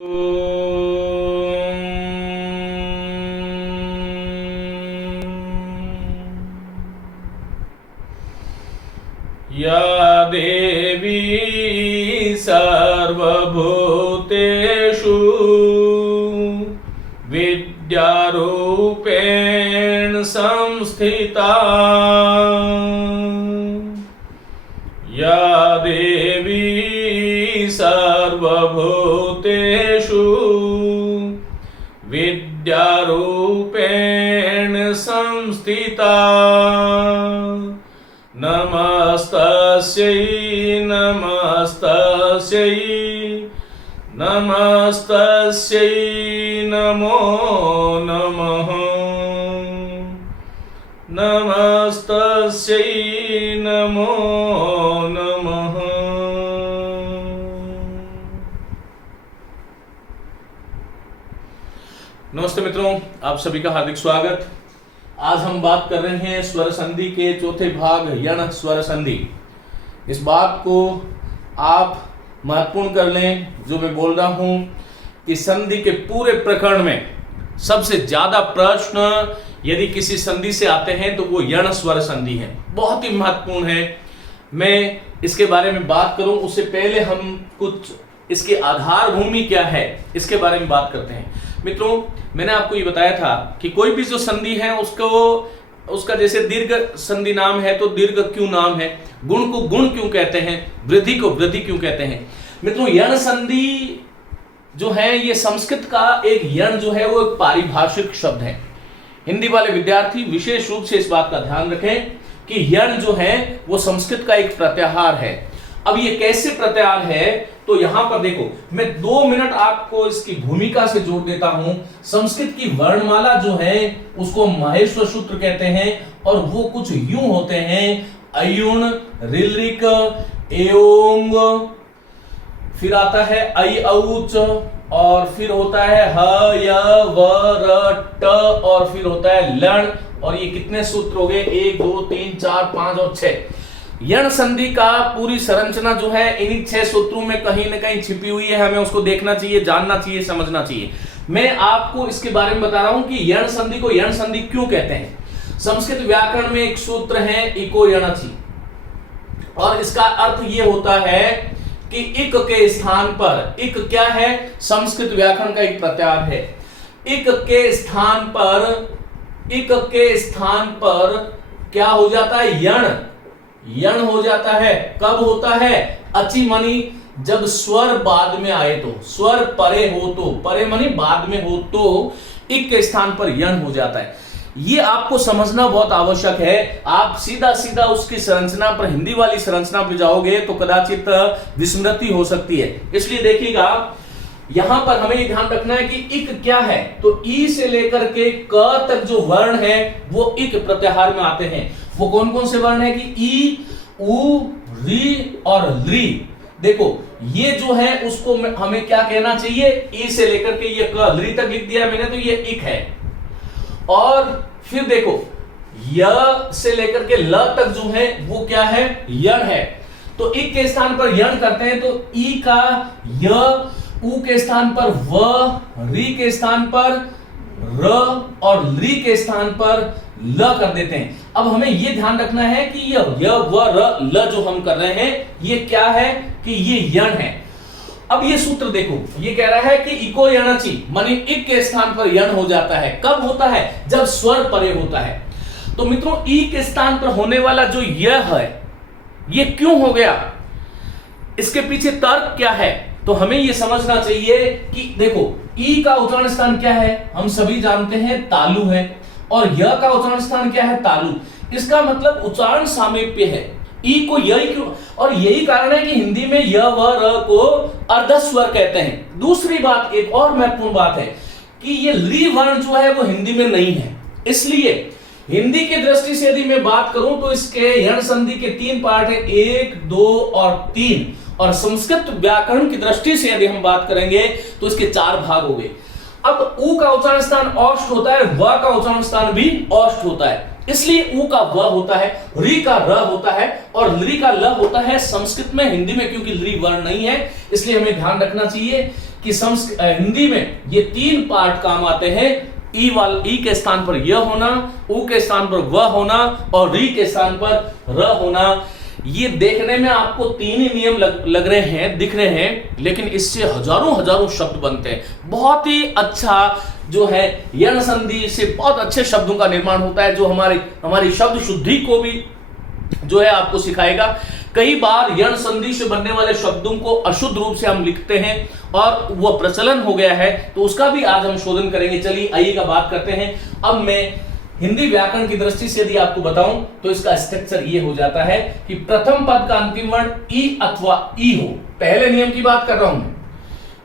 या देवी सर्वभूतेषु विद्यारूपेण संस्थिता या देवी सर्वभूतेषु विद्यारूपेण संस्थिता नमस्तस्यै नमस्तस्यै नमस्तस्यै नमो नमः नमस्तस्यै नमो नमः। नमस्ते मित्रों, आप सभी का हार्दिक स्वागत। आज हम बात कर रहे हैं स्वर संधि के चौथे भाग यण स्वर संधि। इस बात को आप महत्वपूर्ण कर लें जो मैं बोल रहा हूं कि संधि के पूरे प्रकरण में सबसे ज्यादा प्रश्न यदि किसी संधि से आते हैं तो वो यण स्वर संधि है, बहुत ही महत्वपूर्ण है। मैं इसके बारे में बात करूं उससे पहले हम कुछ इसके आधार भूमि क्या है इसके बारे में बात करते हैं। मित्रों, मैंने आपको ये बताया था कि कोई भी जो संधि है उसका जैसे दीर्घ संधि नाम है तो दीर्घ क्यों नाम है, गुण को गुण क्यों कहते हैं, वृद्धि को वृद्धि क्यों कहते हैं। मित्रों, यण संधि जो है ये संस्कृत का एक यण जो है वो एक पारिभाषिक शब्द है। हिंदी वाले विद्यार्थी विशेष रूप से इस बात का ध्यान रखें कि यण जो है वो संस्कृत का एक प्रत्याहार है। अब ये कैसे प्रत्याहार है तो यहां पर देखो, मैं 2 मिनट आपको इसकी भूमिका से जोड़ देता हूं। संस्कृत की वर्णमाला जो है उसको महेश्वर सूत्र कहते हैं और वो कुछ यूं होते हैं अयुण, ऋलृक, एओंग, फिर आता है ऐ औच और फिर होता है ह य व र ट और फिर होता है लण। और ये कितने सूत्र हो गए? 1 2 3 4 5 और 6। यण संधि का पूरी संरचना जो है इन्हीं 6 सूत्रों में कहीं ना कहीं छिपी हुई है। हमें उसको देखना चाहिए, जानना चाहिए, समझना चाहिए। मैं आपको इसके बारे में बता रहा हूं कि यण संधि को यण संधि क्यों कहते हैं। संस्कृत व्याकरण में एक सूत्र है इको यणचि और इसका अर्थ ये होता है कि इक के स्थान पर, इक क्या है? संस्कृत व्याकरण का एक प्रत्याहार है। इक के स्थान पर क्या हो जाता है? यण हो जाता है। कब होता है? अचि मनी जब स्वर बाद में आए तो, स्वर परे हो तो, परे मनी बाद में हो तो इक के स्थान पर यण हो जाता है। ये आपको समझना बहुत आवश्यक है। आप सीधा सीधा उसकी संरचना पर, हिंदी वाली संरचना पर जाओगे तो कदाचित विस्मृति हो सकती है। इसलिए देखिएगा यहां पर हमें ध्यान रखना है कि इक क्या है तो ई से लेकर के क तक जो वर्ण है वो इक प्रत्याहार में आते हैं। वो कौन कौन से वर्ण है कि ई, उ, री और ली। देखो ये जो है उसको हमें क्या कहना चाहिए? ई से लेकर के ये क ली तक लिख दिया मैंने तो ये इक है। और फिर देखो य से लेकर के ल तक जो है वो क्या है? यण है। तो इक के स्थान पर यण करते हैं तो ई का य, उ के स्थान पर व, री के स्थान पर र और ली के स्थान पर ल कर देते हैं। अब हमें ये ध्यान रखना है कि य व र ल जो हम कर रहे हैं ये क्या है कि ये यण है। अब ये सूत्र देखो, ये कह रहा है कि इको यणचि माने इक के स्थान पर यण हो जाता है। कब होता है? जब स्वर परे होता है। तो मित्रों, ई के स्थान पर होने वाला जो यह है ये क्यों हो गया, इसके पीछे तर्क क्या है तो हमें ये समझना चाहिए कि देखो ई का उच्चारण स्थान क्या है? हम सभी जानते हैं तालु है और य का उच्चारण स्थान क्या है? तालु। इसका मतलब उच्चारण सामीप्य है। ई को यही क्यों? और यही कारण है कि हिंदी में य व र को अर्धस्वर कहते हैं। दूसरी बात, एक और महत्वपूर्ण बात है कि ये ली वर्ण जो है वो हिंदी में नहीं है। इसलिए हिंदी की दृष्टि से यदि मैं बात करूं तो इसके यण संधि के 3 पार्ट है, 1, 2 और 3। और संस्कृत व्याकरण की दृष्टि से यदि हम बात करेंगे तो इसके 4 भाग हो गए। अब उ का उच्चारण स्थान औष्ठ होता है, व का उच्चारण स्थान भी औष्ठ होता है। इसलिए उ का व होता है, री का र होता है और ली का ल होता है संस्कृत में। हिंदी में क्योंकि ली वर्ण नहीं है इसलिए हमें ध्यान रखना चाहिए कि हिंदी में ये 3 पार्ट काम आते हैं। ई के स्थान पर य होना, उ के स्थान पर व होना और री के स्थान पर र होना। ये देखने में आपको 3 ही नियम लग रहे हैं, दिख रहे हैं, लेकिन इससे हजारों शब्द बनते हैं। बहुत ही अच्छा जो है यण संधि से बहुत अच्छे शब्दों का निर्माण होता है, जो हमारी शब्द शुद्धि को भी जो है आपको सिखाएगा। कई बार यण संधि से बनने वाले शब्दों को अशुद्ध रूप से हम लिखते हैं और वह प्रचलन हो गया है, तो उसका भी आज हम शोधन करेंगे। चलिए आइएगा बात करते हैं। अब मैं हिंदी व्याकरण की दृष्टि से यदि आपको बताऊं तो इसका स्ट्रक्चर ये हो जाता है कि प्रथम पद का अंतिम वर्ण ई अथवा ई हो। पहले नियम की बात कर रहा हूं मैं,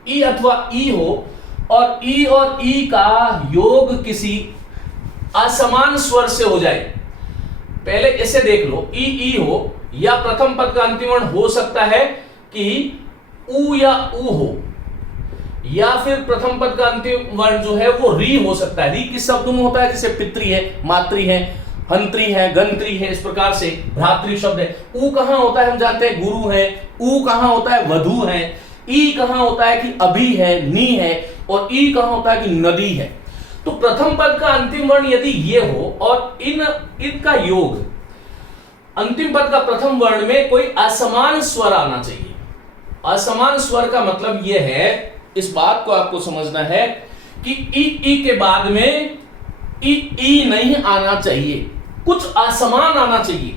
ई अथवा ई हो और ई का योग किसी असमान स्वर से हो जाए। पहले इसे देख लो, ई हो या प्रथम पद का अंतिम वर्ण हो सकता है कि उ या उ हो, या फिर प्रथम पद का अंतिम वर्ण जो है वो री हो सकता है। री किस शब्द में होता है? जैसे पितृ है, मातृ है, हंत्री है, गंत्री है, इस प्रकार से भ्रातृ शब्द है। उ कहां होता है? हम जानते हैं गुरु है। उ कहां होता है? वधु है। ई कहां होता है कि अभी है, नी है, और ई कहां होता है कि नदी है। तो प्रथम पद का अंतिम वर्ण यदि ये हो और इनका योग अंतिम पद का प्रथम वर्ण में कोई असमान स्वर आना चाहिए। असमान स्वर का मतलब यह है, इस बात को आपको समझना है कि ई के बाद में ई नहीं आना चाहिए, कुछ असमान आना चाहिए।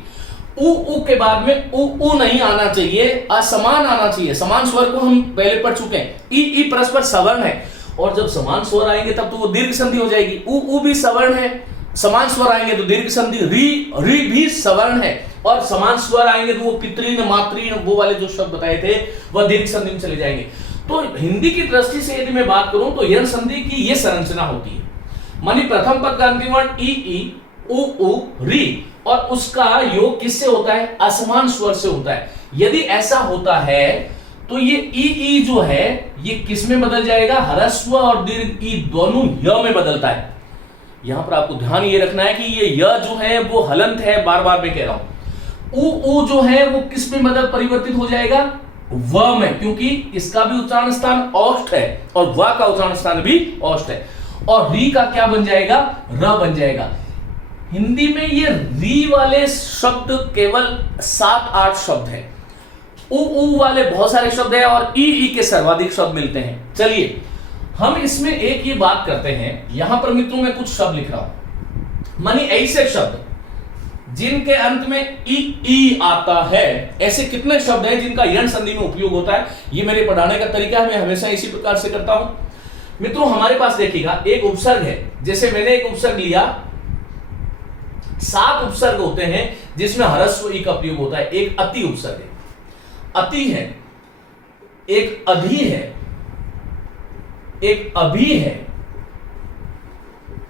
उ के बाद में उ नहीं आना चाहिए, असमान आना चाहिए। समान स्वर को हम पहले पढ़ चुके हैं। ई परस्पर सवर्ण है, और जब समान स्वर आएंगे तब तो वो दीर्घ संधि हो जाएगी। उ भी सवर्ण है, समान स्वर आएंगे तो दीर्घ संधि। री भी सवर्ण है, और समान स्वर आएंगे तो वो पितृन, मातृन, वो वाले जो शब्द बताए थे वह दीर्घ संधि में चले जाएंगे। तो हिंदी की दृष्टि से यदि मैं बात करूं तो यण संधि की ये संरचना होती है। मानी प्रथम पद का अंतिम वर्ण ई, उ, री, और उसका योग किससे होता है? असमान स्वर से होता है। यदि ऐसा होता है तो ये ई जो है ये किस में बदल जाएगा? ह्रस्व और दीर्घ ई दोनों य में बदलता है। यहां पर आपको ध्यान ये रखना है कि ये य जो है वो हलंत है, बार बार मैं कह रहा हूं। उ जो है वो किस में परिवर्तित हो जाएगा? व में, क्योंकि इसका भी उच्चारण स्थान औष्ठ है और व का उच्चारण स्थान भी औष्ठ है। और री का क्या बन जाएगा? र बन जाएगा। हिंदी में ये री वाले शब्द केवल 7-8 शब्द हैं। उ वाले बहुत सारे शब्द हैं और ई के सर्वाधिक शब्द मिलते हैं। चलिए हम इसमें एक ये बात करते हैं, यहां पर मित्रों में कुछ शब्द लिख रहा हूं। मानी ऐसे शब्द जिनके अंत में ई आता है, ऐसे कितने शब्द हैं जिनका यण संधि में उपयोग होता है? ये मेरे पढ़ाने का तरीका है, मैं हमेशा इसी प्रकार से करता हूं। मित्रों हमारे पास देखिएगा एक उपसर्ग है, जैसे मैंने एक उपसर्ग लिया, 7 उपसर्ग होते हैं जिसमें ह्रस्व ई का प्रयोग होता है। एक अति उपसर्ग है, अति है, एक अधि है, एक अभी है,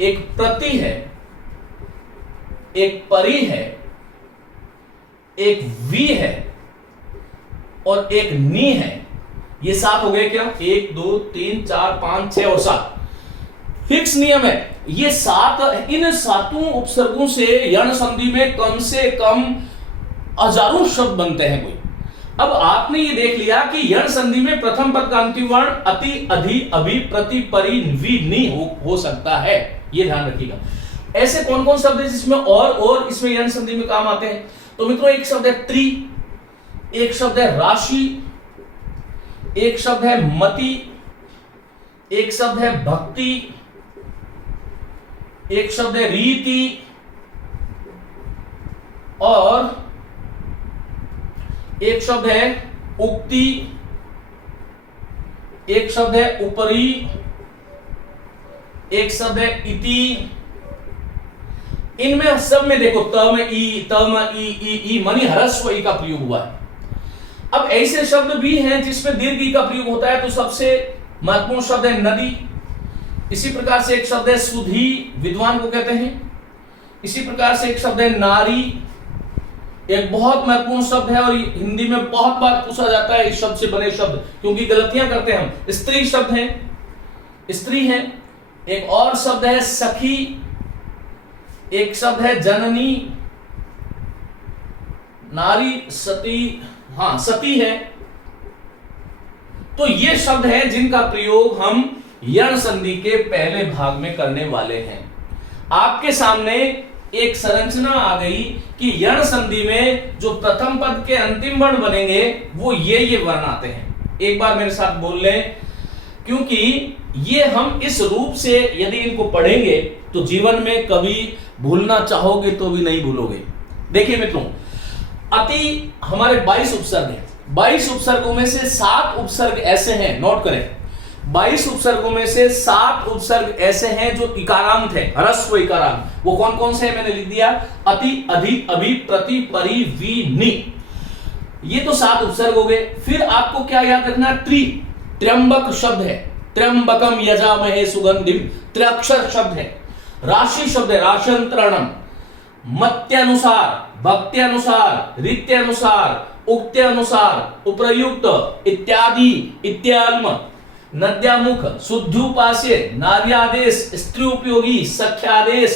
एक प्रति है, एक परि है, एक वी है और एक नी है। ये 7 हो गए क्या? 1 2 3 4 5 6 और 7 फिक्स नियम है। ये 7, इन 7 उपसर्गों से यण संधि में कम से कम हजारों शब्द बनते हैं कोई। अब आपने ये देख लिया कि यण संधि में प्रथम पद का अंतिम वर्ण अति, अधि, अभि, प्रति, परि, वी, नी हो सकता है। ये ध्यान रखिएगा। ऐसे कौन कौन शब्द है जिसमें और इसमें यण संधि में काम आते हैं? तो मित्रों एक शब्द है त्रि, एक शब्द है राशि, एक शब्द है मति, एक शब्द है भक्ति, एक शब्द है रीति, और एक शब्द है उक्ति, एक शब्द है उपरि, एक शब्द है इति। इनमें सब में देखो त में ई मानी ह्रस्व ई का प्रयोग हुआ है। अब ऐसे शब्द भी हैं जिसमें दीर्घ ई का प्रयोग होता है, तो सबसे महत्वपूर्ण शब्द है नदी। इसी प्रकार से एक शब्द है सुधी, विद्वान को कहते हैं। इसी प्रकार से एक शब्द है नारी, एक बहुत महत्वपूर्ण शब्द है और हिंदी में बहुत बार पूछा जाता है इस शब्द से बने शब्द, क्योंकि गलतियां करते हैं हम। स्त्री शब्द है, स्त्री है। एक और शब्द है सखी, एक शब्द है जननी, नारी, सती, हाँ सती है। तो ये शब्द हैं जिनका प्रयोग हम यण संधि के पहले भाग में करने वाले हैं। आपके सामने एक संरचना आ गई कि यण संधि में जो प्रथम पद के अंतिम वर्ण बनेंगे वो ये वर्ण आते हैं। एक बार मेरे साथ बोल लें, क्योंकि ये हम इस रूप से यदि इनको पढ़ेंगे तो जीवन में कभी भूलना चाहोगे तो भी नहीं भूलोगे। देखिए मित्रों, अति हमारे 22 उपसर्ग हैं। 22 उपसर्गों में से 7 उपसर्ग ऐसे हैं, नोट करें, 22 उपसर्गों में से 7 उपसर्ग ऐसे हैं जो इकारांत है, ह्रस्व इकारांत। वो कौन कौन से है मैंने लिख दिया, अति, अधि, अभि, प्रति, परि, वि, नि। ये तो 7 उपसर्ग हो गए। फिर आपको क्या याद रखना, त्र्यंबक शब्द है, त्र्यंबकम यजामहे सुगंधिम, त्र्यक्षर शब्द है। राशि शब्द है, राशंतरणम, मत्यानुसार, भक्त्यानुसार, रीत्यानुसार, उक्त्यानुसार, उप्रयुक्त, इत्यादि, इत्याल्म, नद्यामुख, शुद्धोपास्य, नार्यादेश, स्त्री उपयोगी, सख्यादेश,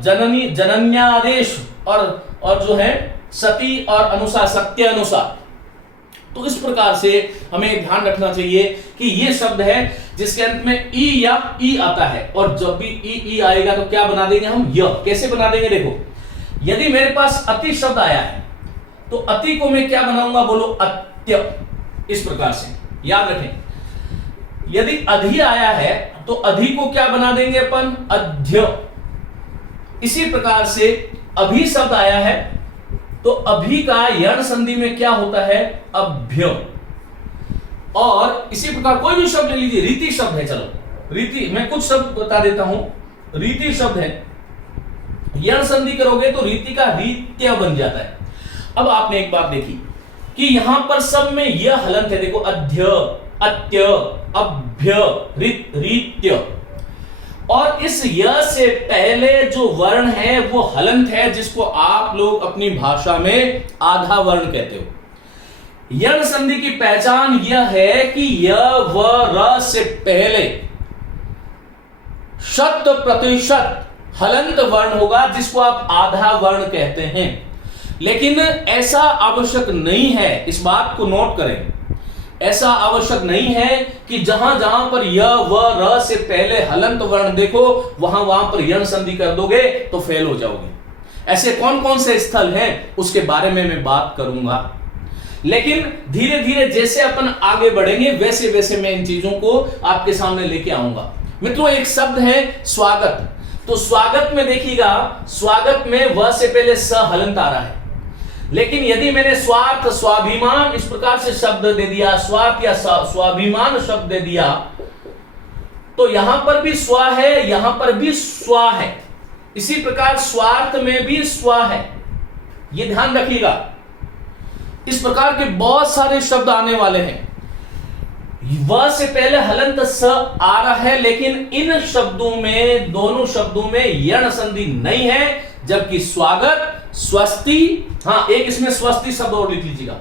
जननी, जनन्यादेश और जो है सती और अनुसार, सत्यानुसार। तो इस प्रकार से हमें ध्यान रखना चाहिए कि ये शब्द है जिसके अंत में ई या ई आता है, और जब भी ई आएगा तो क्या बना देंगे हम, य। कैसे बना देंगे, देखो, यदि मेरे पास अति शब्द आया है तो अति को मैं क्या बनाऊंगा, बोलो, अत्य। इस प्रकार से याद रखें। यदि अधि आया है तो अधि को क्या बना देंगे अपन, अध्य। इसी प्रकार से अभि शब्द आया है तो अभि का यण संधि में क्या होता है, अभ्य। और इसी प्रकार कोई भी शब्द ले लीजिए, रीति शब्द है, चलो रीति, मैं कुछ शब्द बता देता हूं। रीति शब्द है, यण संधि करोगे तो रीति का रीत्य बन जाता है। अब आपने एक बात देखी कि यहां पर सब में यह हलंत है, देखो, अध्य, अत्य, अभ्य, रीत्य। और इस य से पहले जो वर्ण है वो हलंत है, जिसको आप लोग अपनी भाषा में आधा वर्ण कहते हो। यण संधि की पहचान यह है कि य व र से पहले 100% हलंत वर्ण होगा, जिसको आप आधा वर्ण कहते हैं। लेकिन ऐसा आवश्यक नहीं है, इस बात को नोट करें, ऐसा आवश्यक नहीं है कि जहां जहां पर य व र से पहले हलंत वर्ण देखो वहां पर यण संधि कर दोगे तो फेल हो जाओगे। ऐसे कौन कौन से स्थल हैं उसके बारे में मैं बात करूंगा, लेकिन धीरे धीरे जैसे अपन आगे बढ़ेंगे वैसे वैसे मैं इन चीजों को आपके सामने लेके आऊंगा। मित्रों, एक शब्द है स्वागत। तो स्वागत में देखिएगा, स्वागत में व से पहले स हलंत आ रहा है, लेकिन यदि मैंने स्वार्थ, स्वाभिमान इस प्रकार से शब्द दे दिया, स्वार्थ या स्वाभिमान शब्द दे दिया, तो यहां पर भी स्व है, यहां पर भी स्व है। इसी प्रकार स्वार्थ में भी स्व है, ये ध्यान रखिएगा। इस प्रकार के बहुत सारे शब्द आने वाले हैं। व से पहले हलंत स आ रहा है, लेकिन इन शब्दों में, दोनों शब्दों में यण संधि नहीं है, जबकि स्वागत, स्वस्ति, हाँ एक इसमें स्वस्ति शब्द और लिख लीजिएगा,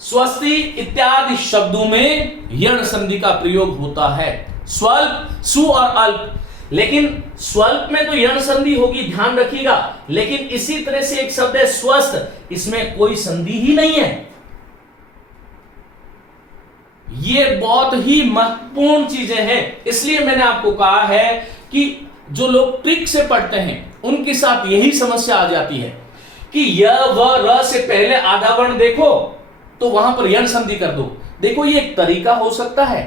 स्वस्ति इत्यादि शब्दों में यण संधि का प्रयोग होता है। स्वल्प, सु और अल्प, लेकिन स्वल्प में तो यण संधि होगी, ध्यान रखिएगा। लेकिन इसी तरह से एक शब्द है स्वस्थ, इसमें कोई संधि ही नहीं है। ये बहुत ही महत्वपूर्ण चीजें हैं, इसलिए मैंने आपको कहा है कि जो लोग ट्रिक से पढ़ते हैं उनके साथ यही समस्या आ जाती है कि य व र से पहले आधा वर्ण देखो तो वहां पर यण संधि कर दो। देखो, ये एक तरीका हो सकता है,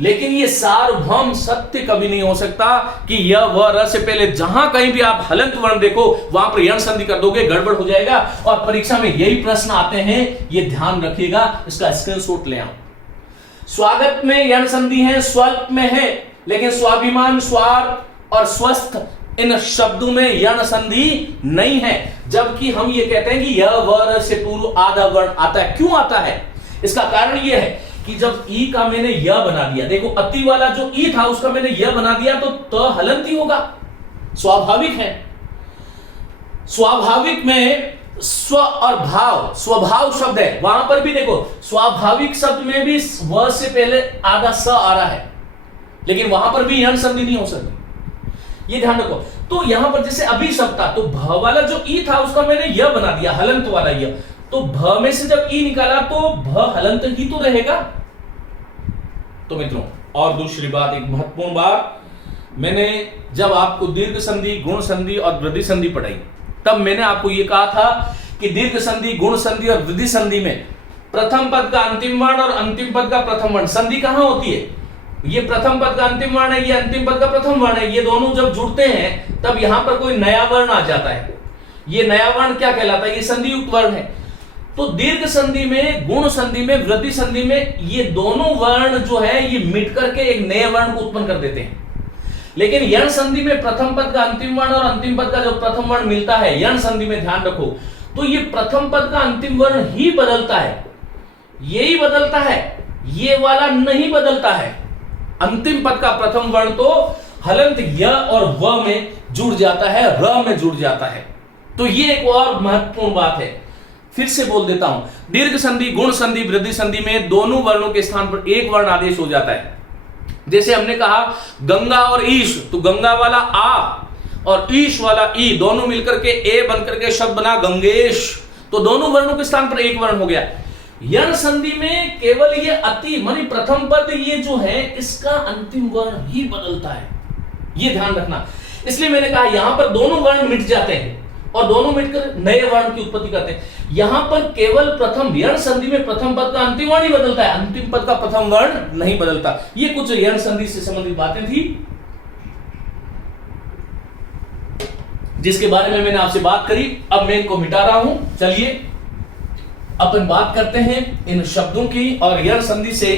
लेकिन ये सार्वभौम सत्य कभी नहीं हो सकता कि य व र से पहले जहां कहीं भी आप हलंत वर्ण देखो वहां पर यण संधि कर दोगे, गड़बड़ हो जाएगा। और परीक्षा में यही प्रश्न आते हैं, ये ध्यान रखिएगा, इसका स्क्रीनशॉट ले आओ। स्वागत में यण संधि है, स्वल्प में है, लेकिन स्वाभिमान, स्वार्थ और स्वस्थ इन शब्दों में यण संधि नहीं है। जबकि हम ये कहते हैं कि य व र से पूर्व आधा वर्ण आता है। क्यों आता है? इसका कारण यह है कि जब ई का मैंने य बना दिया, देखो अति वाला जो ई था उसका मैंने य बना दिया तो त हलंत ही होगा, स्वाभाविक है। स्वाभाविक में स्व और भाव, स्वभाव शब्द है, वहां पर भी देखो स्वाभाविक शब्द में भी व से पहले आधा स आ रहा है, लेकिन वहां पर भी यण संधि नहीं हो सकती। ये ध्यान रखो। तो यहां पर जैसे अभी शब्द था तो भ वाला जो ई था उसका मैंने य बना दिया, हलंत वाला य। तो भ में से जब ई निकाला तो भ हलंत ही तो रहेगा। तो मित्रों और दूसरी बात, एक महत्वपूर्ण बात, मैंने जब आपको दीर्घ संधि, गुण संधि और वृद्धि संधि पढ़ाई तब मैंने आपको यह कहा था कि दीर्घ संधि, गुण संधि और वृद्धि संधि में प्रथम पद का अंतिम वर्ण और अंतिम पद का प्रथम वर्ण, संधि कहां होती है? ये प्रथम पद का अंतिम वर्ण है, ये अंतिम पद का प्रथम वर्ण है। ये दोनों जब जुड़ते हैं तब यहां पर कोई नया वर्ण आ जाता है। ये नया वर्ण क्या कहलाता है? ये संधि युक्त वर्ण है। तो दीर्घ संधि में, गुण संधि में, वृद्धि संधि में ये दोनों वर्ण जो है ये मिट करके एक नए वर्ण को उत्पन्न कर देते हैं। लेकिन यण संधि में प्रथम पद का अंतिम वर्ण और अंतिम पद का जो प्रथम वर्ण मिलता है, यण संधि में ध्यान रखो, तो ये प्रथम पद का अंतिम वर्ण ही बदलता है, यही बदलता है, ये वाला नहीं बदलता है। अंतिम पद का प्रथम वर्ण तो हलंत य और व में जुड़ जाता है, र में जुड़ जाता है। तो ये एक और महत्वपूर्ण बात है, फिर से बोल देता हूं। दीर्घ संधि, गुण संधि, वृद्धि संधि में दोनों वर्णों के स्थान पर एक वर्ण आदेश हो जाता है। जैसे हमने कहा गंगा और ईश, तो गंगा वाला आ और ईश वाला ई दोनों मिलकर के ए बनकर के शब्द बना गंगेश, तो दोनों वर्णों के स्थान पर एक वर्ण हो गया। यण संधि में केवल ये अति मानी प्रथम पद ये जो है इसका अंतिम वर्ण ही बदलता है, ये ध्यान रखना। इसलिए मैंने कहा यहां पर दोनों वर्ण मिट जाते हैं और दोनों मिटकर नए वर्ण की उत्पत्ति करते हैं। यहां पर केवल प्रथम यण संधि में प्रथम पद का अंतिम वर्ण ही बदलता है, अंतिम पद का प्रथम वर्ण नहीं बदलता। ये कुछ यण संधि से संबंधित बातें थी जिसके बारे में मैंने आपसे बात करी। अब मैं इनको मिटा रहा हूं। चलिए अपन बात करते हैं इन शब्दों की और यण संधि से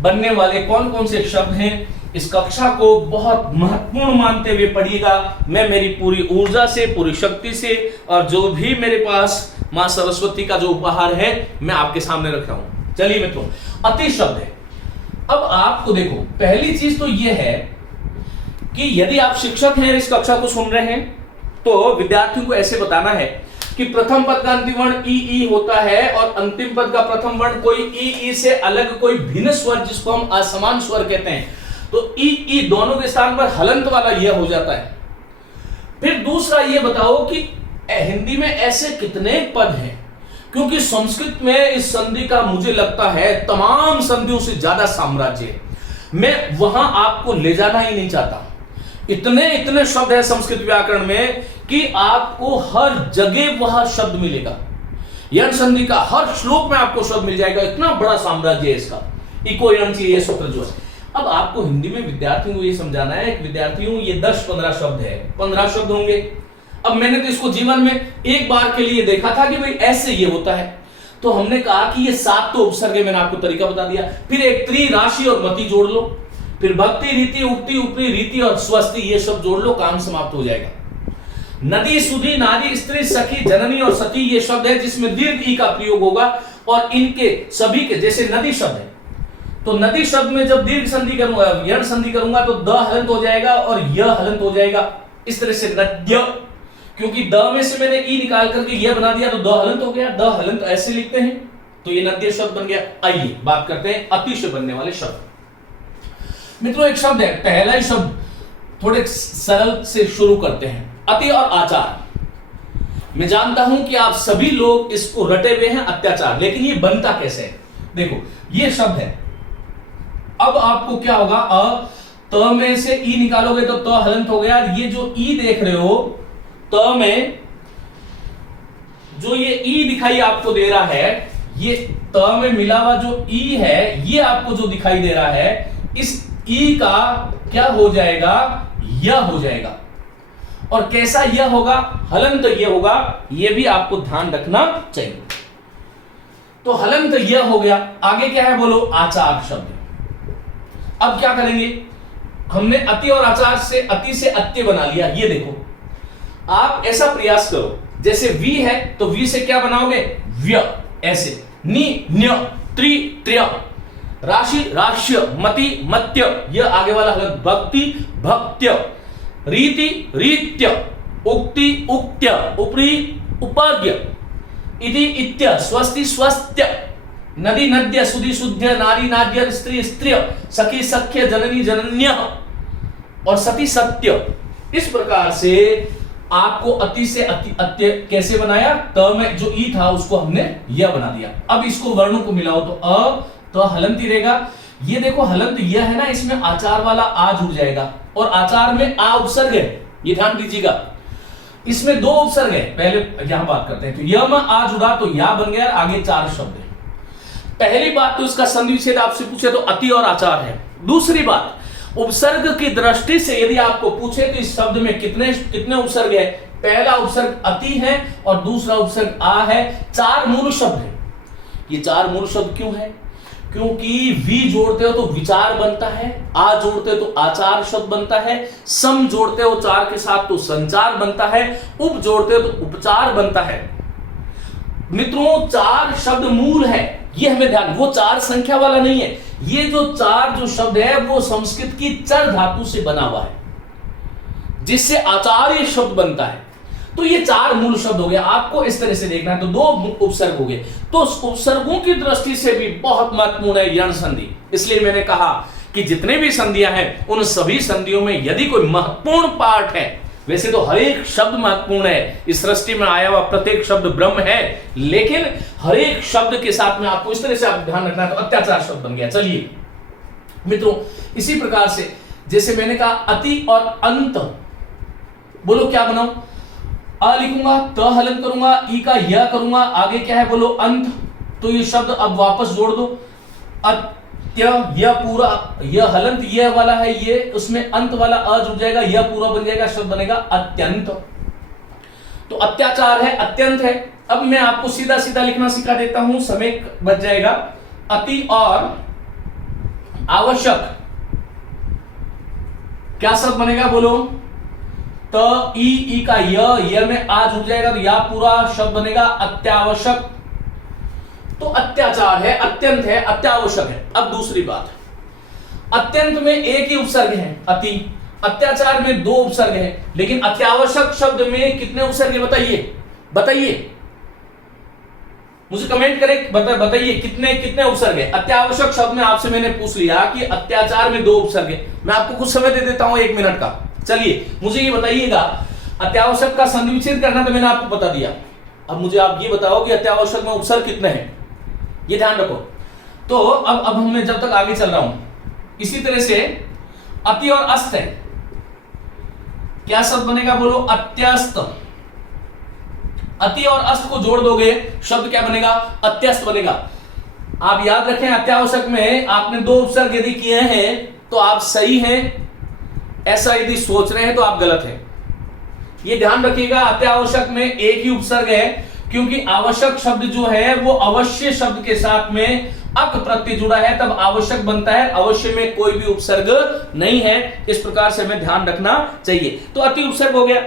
बनने वाले कौन कौन से शब्द हैं। इस कक्षा को बहुत महत्वपूर्ण मानते हुए पढ़िएगा। मैं मेरी पूरी ऊर्जा से, पूरी शक्ति से और जो भी मेरे पास मां सरस्वती का जो उपहार है मैं आपके सामने रख रहा हूं। चलिए मित्रों, अति शब्द है। अब आपको देखो, पहली चीज तो यह है कि यदि आप शिक्षक हैं, इस कक्षा को सुन रहे हैं, तो विद्यार्थियों को ऐसे बताना है कि प्रथम पद का अंतिम वर्ण ई होता है और अंतिम पद का प्रथम वर्ण कोई ई से अलग कोई भिन्न स्वर जिसको हम असमान स्वर कहते हैं, तो ई दोनों के स्थान पर हलंत वाला यह हो जाता है। फिर दूसरा ये बताओ कि हिंदी में ऐसे कितने पद हैं, क्योंकि संस्कृत में इस संधि का मुझे लगता है तमाम संधियों से ज्यादा साम्राज्य है। मैं वहां आपको ले जाना ही नहीं चाहता। इतने शब्द है संस्कृत व्याकरण में कि आपको हर जगह वह शब्द मिलेगा। यण संधि का हर श्लोक में आपको शब्द मिल जाएगा, इतना बड़ा साम्राज्य है इसका। इको यण ये सूत्र जो है। अब आपको हिंदी में विद्यार्थियों को ये समझाना है कि विद्यार्थियों ये 10-15 शब्द है, 15 शब्द होंगे। अब मैंने तो इसको जीवन में एक बार के लिए देखा था कि भाई ऐसे ये होता है, तो हमने कहा कि ये 7 तो उपसर्ग है, मैंने आपको तरीका बता दिया। फिर एक त्रि, राशि और मति जोड़ लो, फिर भक्ति, रीति, उक्ति, उपरी, रीति और स्वस्ति ये सब जोड़ लो, काम समाप्त हो जाएगा। नदी, सुधी, नारी, स्त्री, सखी, जननी और सती ये शब्द है जिसमें दीर्घ ई का प्रयोग होगा और इनके सभी के, जैसे नदी शब्द है तो नदी शब्द में जब दीर्घ संधि करूंगा, यण संधि करूंगा तो द हलंत हो जाएगा और य हलंत हो जाएगा। इस तरह से नद्य, क्योंकि द में से मैंने ई निकाल करके यह बना दिया तो द हलंत हो गया। द हलंत ऐसे लिखते हैं तो ये नद्य शब्द बन गया। आइए बात करते हैं अति से बनने वाले शब्द। मित्रों एक शब्द है, पहला ही शब्द थोड़े सरल से शुरू करते हैं, अति और आचार। मैं जानता हूं कि आप सभी लोग इसको रटे हुए हैं अत्याचार, लेकिन ये बनता कैसे है? देखो ये शब्द है। अब आपको क्या होगा, त में से ई निकालोगे तो त हलंत हो गया। ये जो ई देख रहे हो, त में जो ये ई दिखाई आपको दे रहा है, ये त में मिला हुआ जो ई है, ये आपको जो दिखाई दे रहा है, इस ई का क्या हो जाएगा, य हो जाएगा। और कैसा यह होगा, हलंत यह होगा। यह भी आपको ध्यान रखना चाहिए। तो हलंत यह हो गया। आगे क्या है बोलो, आचार शब्द। अब क्या करेंगे, हमने अति और आचार से अति से अत्य बना लिया। ये देखो, आप ऐसा प्रयास करो, जैसे वी है तो वी से क्या बनाओगे, व्य, ऐसे। नि, न्य, त्रि, त्र्य, राशि, राश्य, मति, मत्य, यह आगे वाला हलंत। भक्ति, भक्त्य, रीति, रीत्य, उक्ति, उक्त्य, उपरि, उपाद्य, इति, इत्य, स्वस्ति, स्वस्त्य, नदी, नद्य, सुधि, शुद्ध्य, नारी, नाद्य, स्त्री, स्त्रिय, सखी, सख्य, जननी, जनन्य और सती, सत्य। इस प्रकार से आपको अति से अत्य कैसे बनाया, त में जो ई था उसको हमने यह बना दिया। अब इसको वर्णों को मिलाओ तो तो हलंत ही रहेगा। ये देखो हलंत यह है ना, इसमें आचार वाला आ जुड़ जाएगा और आचार में आ उपसर्ग है, ये ध्यान दीजिएगा। इसमें दो उपसर्ग है, पहले यहां बात करते हैं। तो यह में आ जुड़ा तो या बन गया, आगे चार शब्द है। पहली बात तो इसका संधि विच्छेद आपसे पूछे तो अति और आचार है। दूसरी बात, उपसर्ग की दृष्टि से यदि आपको पूछे तो इस शब्द में कितने उपसर्ग है। पहला उपसर्ग अति है और दूसरा उपसर्ग आ है। चार मूल शब्द है। ये चार मूल शब्द क्यों है? क्योंकि वी जोड़ते हो तो विचार बनता है, आ जोड़ते हो तो आचार शब्द बनता है, सम जोड़ते हो चार के साथ तो संचार बनता है, उप जोड़ते हो तो उपचार बनता है। मित्रों, चार शब्द मूल है, ये हमें ध्यान, वो चार संख्या वाला नहीं है। ये जो चार जो शब्द है वो संस्कृत की चर धातु से बना हुआ है, जिससे आचार्य शब्द बनता है। तो ये चार मूल शब्द हो गए, आपको इस तरह से देखना है। तो दो उपसर्ग हो गए, तो उपसर्गों की दृष्टि से भी बहुत महत्वपूर्ण है यण संधि। इसलिए मैंने कहा कि जितने भी संधियां हैं उन सभी संधियों में यदि कोई महत्वपूर्ण पार्ट है, वैसे तो हर एक शब्द महत्वपूर्ण है, इस सृष्टि में आया हुआ प्रत्येक शब्द ब्रह्म है, लेकिन हर एक शब्द के साथ में आपको इस तरह से आप ध्यान रखना है। तो अत्याचार शब्द बन गया। चलिए मित्रों, इसी प्रकार से जैसे मैंने कहा अति और अंत, बोलो क्या बनाऊं? अ लिखूंगा, त हलन करूंगा, ई का य करूंगा, आगे क्या है बोलो अंत। तो ये शब्द अब वापस जोड़ दो, अत्य, यह पूरा, यह हलंत यह वाला है, ये उसमें अंत वाला अ जुड़ जाएगा, यह पूरा बन जाएगा, शब्द बनेगा अत्यंत। तो अत्याचार है, अत्यंत है। अब मैं आपको सीधा सीधा लिखना सिखा देता हूं, समय बच जाएगा। अति और आवश्यक क्या शब्द बनेगा बोलो? त ई का य में आ जुड़ जाएगा तो या पूरा शब्द बनेगा अत्यावश्यक। तो अत्याचार है, अत्यंत है, अत्यावश्यक है। अब दूसरी बात, अत्यंत में एक ही उपसर्ग है अति, अत्याचार में दो उपसर्ग है, लेकिन अत्यावश्यक शब्द में कितने उपसर्ग है बताइए? बताइए मुझे कमेंट करें, बताइए कितने उपसर्ग है। अत्यावश्यक शब्द में आपसे मैंने पूछ लिया कि अत्याचार में दो उपसर्ग है। मैं आपको कुछ समय दे देता हूं, 1 मिनट का। चलिए मुझे ये बताइएगा, अत्यावश्यक का संधि विच्छेद करना तो मैंने आपको बता दिया। अब मुझे आप ये बताओ कि अत्यावश्यक में उपसर्ग कितने हैं, ये ध्यान रखो। तो अब मैं जब तक आगे चल रहा हूं, इसी तरह से अति और अस्त है, क्या शब्द बनेगा बोलो? अत्यस्त। अति और अस्त को जोड़ दोगे शब्द क्या बनेगा? अत्यस्त बनेगा। आप याद रखें, अत्यावश्यक में आपने दो उपसर्ग यदि किए हैं तो आप सही हैं, ऐसा यदि सोच रहे हैं तो आप गलत हैं। ये ध्यान रखिएगा, अत्यावश्यक में एक ही उपसर्ग है, क्योंकि आवश्यक शब्द जो है वो अवश्य शब्द के साथ में अक प्रत्यय जुड़ा है, तब आवश्यक बनता है। अवश्य में कोई भी उपसर्ग नहीं है, इस प्रकार से हमें ध्यान रखना चाहिए। तो अति उपसर्ग हो गया।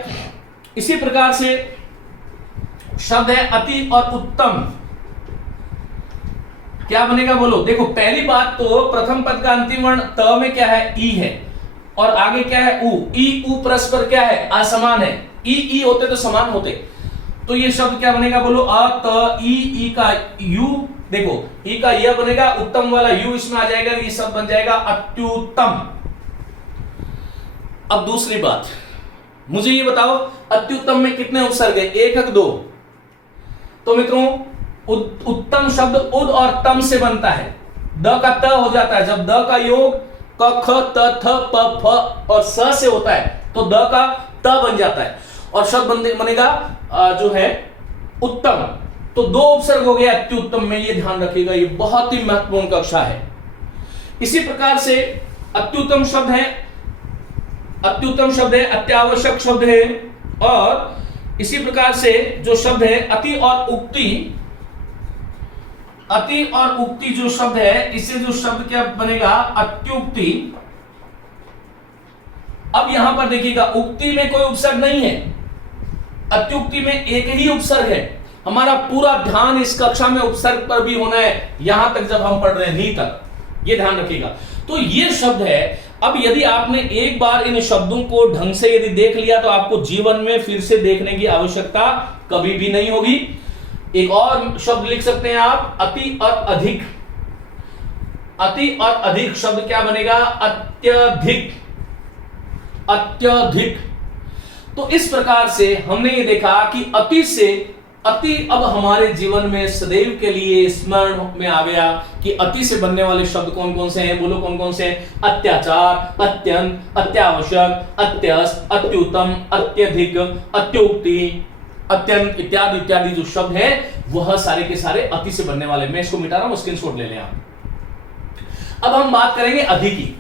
इसी प्रकार से शब्द है अति और उत्तम, क्या बनेगा बोलो? देखो पहली बात तो प्रथम पद का अंतिम वर्ण त में क्या है? ई है, और आगे क्या है? उ। ई उ परस्पर क्या है? असमान है। ई होते तो समान होते। तो ये शब्द क्या बनेगा बोलो? अ त ई का यू, देखो ई का यह बनेगा, उत्तम वाला यू इसमें आ जाएगा, ये शब्द बन जाएगा अत्युत्तम। अब दूसरी बात, मुझे ये बताओ अत्युत्तम में कितने उपसर्ग है? 1 या 2? तो मित्रों उत्तम शब्द उद और तम से बनता है, द का त हो जाता है। जब द का योग क ख त थ प फ और स से होता है तो द का त बन जाता है और शब्द बनेगा जो है उत्तम। तो दो उपसर्ग हो गए अत्युत्तम में, ये ध्यान रखिएगा, ये बहुत ही महत्वपूर्ण कक्षा है। इसी प्रकार से अत्युत्तम शब्द है, अत्यावश्यक शब्द है, और इसी प्रकार से जो शब्द है अति और उक्ति, अति और उक्ति जो शब्द है, इससे जो शब्द क्या बनेगा? अत्युक्ति। अब यहां पर देखिएगा, उक्ति में कोई उपसर्ग नहीं है, अत्युक्ति में एक ही उपसर्ग है। हमारा पूरा ध्यान इस कक्षा में उपसर्ग पर भी होना है, यहां तक जब हम पढ़ रहे हैं नी तक, ये ध्यान रखिएगा। तो ये शब्द है। अब यदि आपने एक बार इन शब्दों को ढंग से यदि देख लिया तो आपको जीवन में फिर से देखने की आवश्यकता कभी भी नहीं होगी। एक और शब्द लिख सकते हैं आप, अति और अधिक। अति और अधिक शब्द क्या बनेगा? अत्यधिक। अत्यधिक तो इस प्रकार से हमने ये देखा कि अति से अति अब हमारे जीवन में सदैव के लिए स्मरण में आ गया कि अति से बनने वाले शब्द कौन कौन से हैं, बोलो कौन कौन से हैं। अत्याचार, अत्यंत, अत्यावश्यक, अत्यस्त, अत्युत्तम, अत्यधिक, अत्योक्ति, अत्यंत इत्यादि इत्यादि जो शब्द हैं वह सारे के सारे अति से बनने वाले। मैं इसको मिटा रहा हूं, स्क्रीनशॉट ले लें आप। अब हम बात करेंगे अधि की।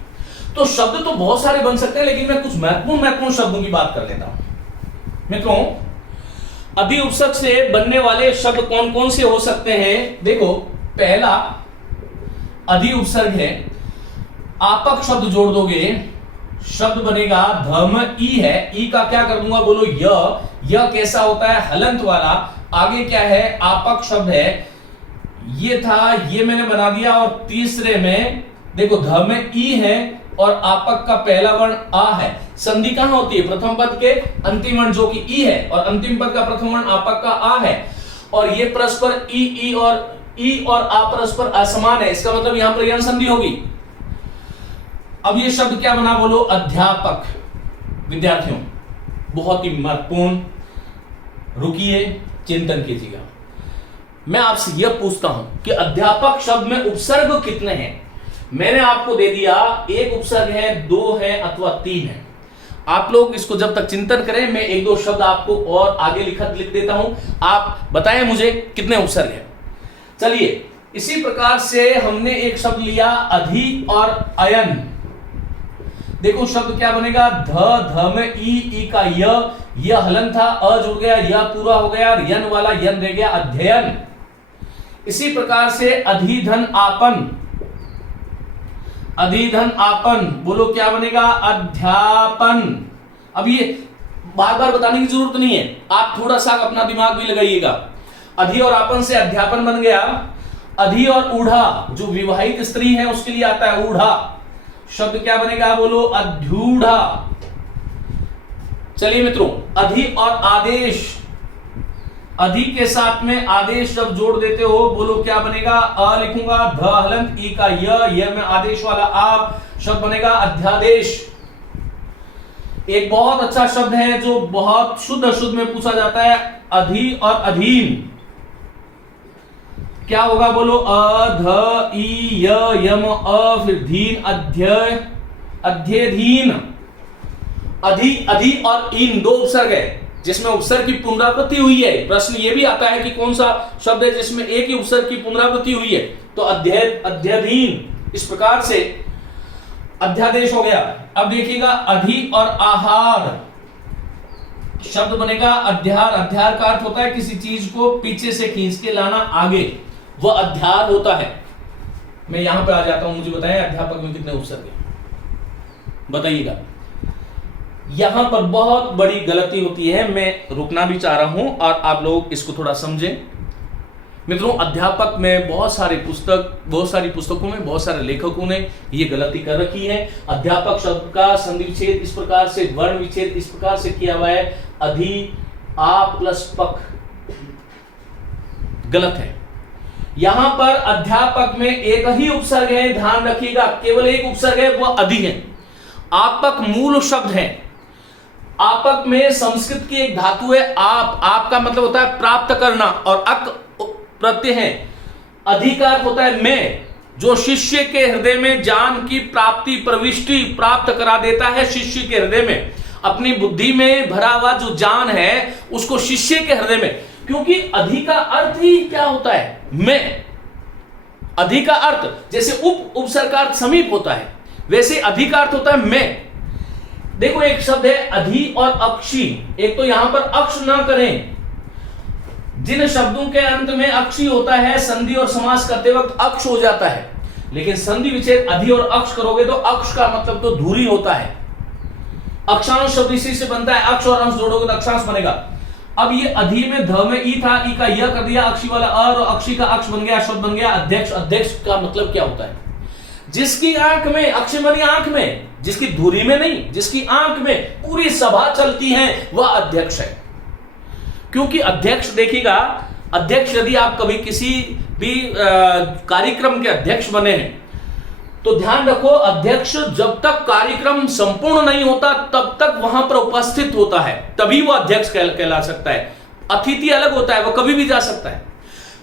तो शब्द तो बहुत सारे बन सकते हैं, लेकिन मैं कुछ महत्वपूर्ण शब्दों की बात कर लेता हूं। मित्रों, अधि उपसर्ग से बनने वाले शब्द कौन कौन से हो सकते हैं? देखो, पहला अधि उपसर्ग है, आपक शब्द जोड़ दोगे, शब्द बनेगा धम ई है, ई का क्या कर दूंगा, बोलो यह कैसा होता है, हलंत वाला। आगे क्या है, आपक शब्द है, ये था, ये मैंने बना दिया। और तीसरे में देखो ध में ई है और आपक का पहला वर्ण आ है। संधि कहां होती है? प्रथम पद के अंतिम वर्ण जो कि ई है, और अंतिम पद का प्रथम वर्ण आपक का आ है। और ये परस्पर ई और आ परस्पर असमान है, इसका मतलब यहां पर यण संधि होगी। अब ये शब्द क्या बना, बोलो अध्यापक। विद्यार्थियों, बहुत ही महत्वपूर्ण, रुकिए, चिंतन कीजिएगा। मैं आपसे यह पूछता हूं कि अध्यापक शब्द में उपसर्ग कितने हैं? मैंने आपको दे दिया, एक उपसर्ग है, दो है अथवा तीन है। आप लोग इसको जब तक चिंतन करें, मैं एक दो शब्द आपको और आगे लिख देता हूं, आप बताएं मुझे कितने उपसर्ग हैं। चलिए, इसी प्रकार से हमने एक शब्द लिया अधि और अयन। देखो शब्द क्या बनेगा, ध में ई का य हलन था, अ जुड़ गया, यह पूरा हो गया, यन वाला यन रह गया, अध्ययन। इसी प्रकार से अधिधन आपन, अधिधन आपन, बोलो क्या बनेगा, अध्यापन। अब ये बार बार बताने की जरूरत नहीं है, आप थोड़ा सा अपना दिमाग भी लगाइएगा। अधि और आपन से अध्यापन बन गया। अधि और ऊढ़ा, जो विवाहित स्त्री है उसके लिए आता है ऊढ़ा, शब्द क्या बनेगा, बोलो अध्यूढ़ा। चलिए मित्रों, अधि और आदेश, अधि के साथ में आदेश जब जोड़ देते हो, बोलो क्या बनेगा, अ लिखूंगा, ध हलंत ई का य में आदेश वाला आ, शब्द बनेगा अध्यादेश। एक बहुत अच्छा शब्द है जो बहुत शुद्ध अशुद्ध में पूछा जाता है, अधि और अधीन। क्या होगा, बोलो अ ध ई य यम अ, फिर धीन, अध्यय, अध्ययधीन। अधि और इन दो उपसर्ग है जिसमें उपसर्ग की पुनरावृत्ति हुई है। प्रश्न ये भी आता है कि कौन सा शब्द है जिसमें एक ही उपसर्ग की पुनरावृत्ति हुई है, तो अध्ययधीन। इस प्रकार से अध्यादेश हो गया। अब देखिएगा, अधि और आहार, शब्द बनेगा अध्यार। अध्यार का अर्थ होता है किसी चीज को पीछे से खींच के लाना आगे, वह अध्यार होता है। मैं यहां पे आ जाता हूं, मुझे बताएं अध्यापक में कितने उपसर्ग हैं, बताइएगा। यहां पर बहुत बड़ी गलती होती है, मैं रुकना भी चाह रहा हूं और आप लोग इसको थोड़ा समझें। मित्रों, अध्यापक में बहुत सारी पुस्तकों में बहुत सारे लेखकों ने ये गलती कर रखी है। अध्यापक शब्द का संधि विच्छेद इस प्रकार से, वर्ण विच्छेद इस प्रकार से किया हुआ है, अधि आ प्लस पक, गलत है। यहां पर अध्यापक में एक ही उपसर्ग है, ध्यान रखिएगा, केवल एक उपसर्ग है, वह अधि है। आपक मूल शब्द है। आपक में संस्कृत की एक धातु है आप का मतलब होता है प्राप्त करना, और अक प्रत्यय है। अधिकार होता है मैं, जो शिष्य के हृदय में ज्ञान की प्राप्ति प्रविष्टि प्राप्त करा देता है। शिष्य के हृदय में अपनी बुद्धि में भरा हुआ जो ज्ञान है उसको शिष्य के हृदय में, क्योंकि अधि का अर्थ ही क्या होता है, मैं। अधि का अर्थ जैसे उपसर्ग का अर्थ समीप होता है, वैसे अधि का अर्थ होता है मैं। देखो, एक शब्द है अधि और अक्षी। एक तो यहां पर अक्ष ना करें, जिन शब्दों के अंत में अक्षी होता है संधि और समास करते वक्त अक्ष हो जाता है, लेकिन संधि विच्छेद अधि और अक्ष करोगे तो अक्ष का मतलब तो दूरी होता है। अक्षांश शब्द इसी से बनता है, अक्ष और अंश जोड़ोगे तो अक्षांश बनेगा। अब ये अधि में ध में ई था, ई का य कर दिया, अक्षी वाला और अक्षी का अक्ष बन गया, शब्द बन गया अध्यक्ष। अध्यक्ष का मतलब क्या होता है, जिसकी आंख में, अक्ष बनी आंख में, जिसकी धुरी में नहीं, जिसकी आंख में पूरी सभा चलती है, वह अध्यक्ष है। क्योंकि अध्यक्ष, देखिएगा, अध्यक्ष यदि आप कभी किसी भी कार्यक्रम के अध्यक्ष बने हैं तो ध्यान रखो, अध्यक्ष जब तक कार्यक्रम संपूर्ण नहीं होता तब तक वहां पर उपस्थित होता है, तभी वो अध्यक्ष कहला सकता है। अतिथि अलग होता है, वो कभी भी जा सकता है,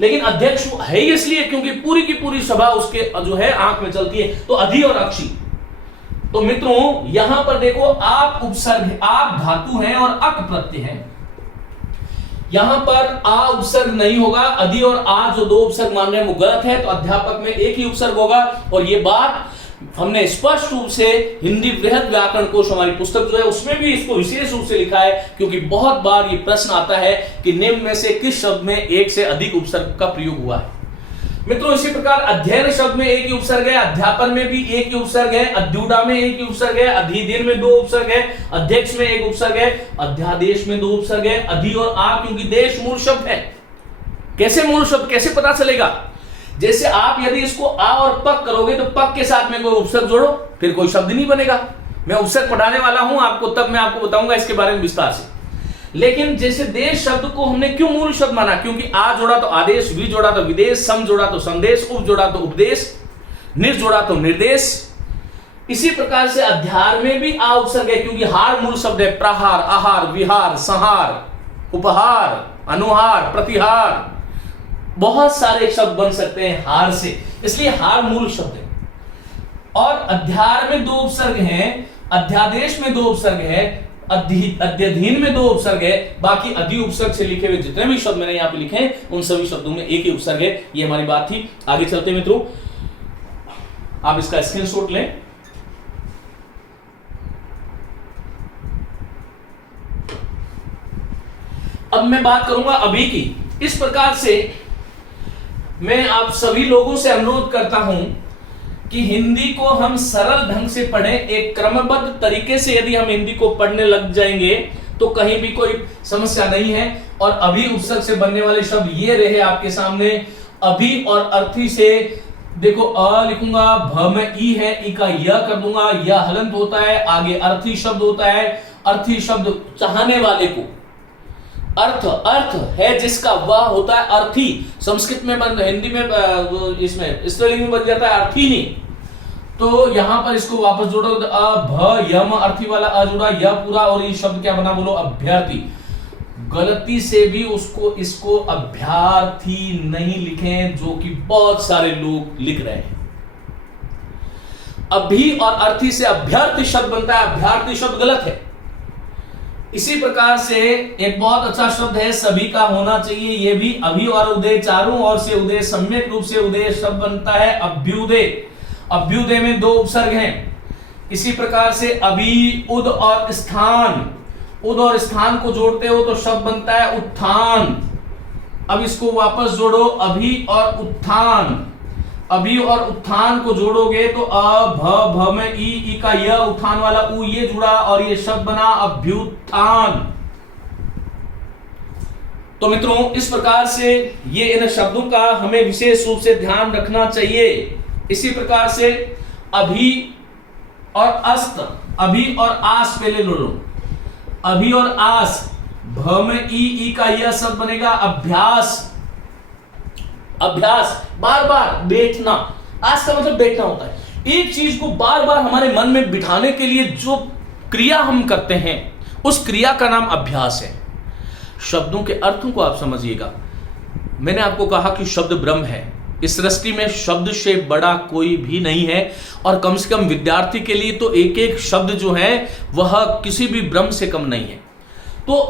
लेकिन अध्यक्ष है इसलिए क्योंकि पूरी की पूरी सभा उसके जो है आंख में चलती है। तो अधि और अक्षी, तो मित्रों यहां पर देखो, आप उपसर्ग, आप धातु हैं और अक प्रत्यय है। यहां पर आ उपसर्ग नहीं होगा, अधि और आ जो दो उपसर्ग मान रहे हैं वो गलत है, तो अध्यापक में एक ही उपसर्ग होगा। और ये बात हमने स्पष्ट रूप से हिंदी बृहद व्याकरण कोश हमारी पुस्तक जो है उसमें भी इसको विशेष रूप से लिखा है, क्योंकि बहुत बार ये प्रश्न आता है कि निम्न में से किस शब्द में एक से अधिक उपसर्ग का प्रयोग हुआ है। मित्रों इसी प्रकार अध्ययन शब्द में एक ही उपसर्ग है, अध्यापन में भी एक ही उपसर्ग है, अध्युडा में एक ही उपसर्ग है, अधिधीन में दो उपसर्ग है, अध्यक्ष में एक उपसर्ग है, अध्यादेश में दो उपसर्ग है। अधि और आ क्योंकि देश मूल शब्द है। कैसे मूल शब्द, कैसे पता चलेगा? जैसे आप यदि इसको आ और पक करोगे तो पक के साथ में कोई उपसर्ग जोड़ो, फिर कोई शब्द नहीं बनेगा। मैं उपसर्ग पढ़ाने वाला हूं आपको, तब मैं आपको बताऊंगा इसके बारे में विस्तार से। लेकिन जैसे देश शब्द को हमने क्यों मूल शब्द माना? क्योंकि आ जोड़ा तो आदेश, वि जोड़ा तो विदेश, सम जोड़ा तो संदेश, उप जोड़ा तो उपदेश, निर जोड़ा तो निर्देश। इसी प्रकार से अध्यार में भी आ उपसर्ग है, क्योंकि हार मूल शब्द है। प्रहार, आहार, विहार, संहार, उपहार, अनुहार, प्रतिहार, बहुत सारे शब्द बन सकते हैं हार से, इसलिए हार मूल शब्द है। और अध्यार में दो उपसर्ग हैं, अध्यादेश में दो उपसर्ग है, अध्यधीन में दो उपसर्ग है, बाकी अधि उपसर्ग से लिखे हुए जितने भी शब्द मैंने यहां पे लिखे हैं उन सभी शब्दों में एक ही उपसर्ग है। ये हमारी बात थी। आगे चलते मित्रों, आप इसका स्क्रीनशॉट लें। अब मैं बात करूंगा अभी की। इस प्रकार से मैं आप सभी लोगों से अनुरोध करता हूं कि हिंदी को हम सरल ढंग से पढ़ें। एक क्रमबद्ध तरीके से यदि हम हिंदी को पढ़ने लग जाएंगे तो कहीं भी कोई समस्या नहीं है। और अभी उपसर्ग से बनने वाले शब्द ये रहे आपके सामने। अभी और अर्थी से देखो, अ लिखूंगा, भ में ई है, ई का य कर दूंगा, यह हलंत होता है। आगे अर्थी शब्द होता है। अर्थी शब्द चाहने वाले को, अर्थ, अर्थ है जिसका, वह होता है अर्थी। संस्कृत में बन, हिंदी में इसमें स्त्रीलिंग में बन जाता है अर्थीनी। तो यहां पर इसको वापस जोड़ो, भ यम अर्थी वाला अ जुड़ा, यह पूरा, और ये शब्द क्या बना बोलो? अभ्यर्थी। गलती से भी इसको अभ्यर्थी नहीं लिखें, जो कि बहुत सारे लोग लिख रहे हैं। अभी और अर्थी से अभ्यर्थी शब्द बनता है, अभ्यर्थी शब्द गलत है। इसी प्रकार से एक बहुत अच्छा शब्द है, सभी का होना चाहिए। यह भी अभी और उदय, चारों ओर से उदय, सम्यक रूप से उदय शब्द बनता है अभ्युदय। अभ्युदय में दो उपसर्ग हैं। इसी प्रकार से अभी, उद और स्थान, उद और स्थान को जोड़ते हो तो शब्द बनता है उत्थान। अब इसको वापस जोड़ो, अभी और उत्थान। अभी और उत्थान को जोड़ोगे तो अ भ में ई का य, उत्थान वाला उ ये जुड़ा और ये शब्द बना अभ्युत्थान। तो मित्रों इस प्रकार से ये इन शब्दों का हमें विशेष रूप से ध्यान रखना चाहिए। इसी प्रकार से अभी और अस्त, अभी और आस पहले लो, अभी और आस, भ में ई का यह शब्द बनेगा अभ्यास। अभ्यास, बार बार बैठना। आज का मतलब बैठना होता है। एक चीज को बार बार हमारे मन में बिठाने के लिए जो क्रिया हम करते हैं उस क्रिया का नाम अभ्यास है। शब्दों के अर्थों को आप समझिएगा। मैंने आपको कहा कि शब्द ब्रह्म है। इस सृष्टि में शब्द से बड़ा कोई भी नहीं है, और कम से कम विद्यार्थी के लिए तो एक एक शब्द जो है वह किसी भी ब्रह्म से कम नहीं है। तो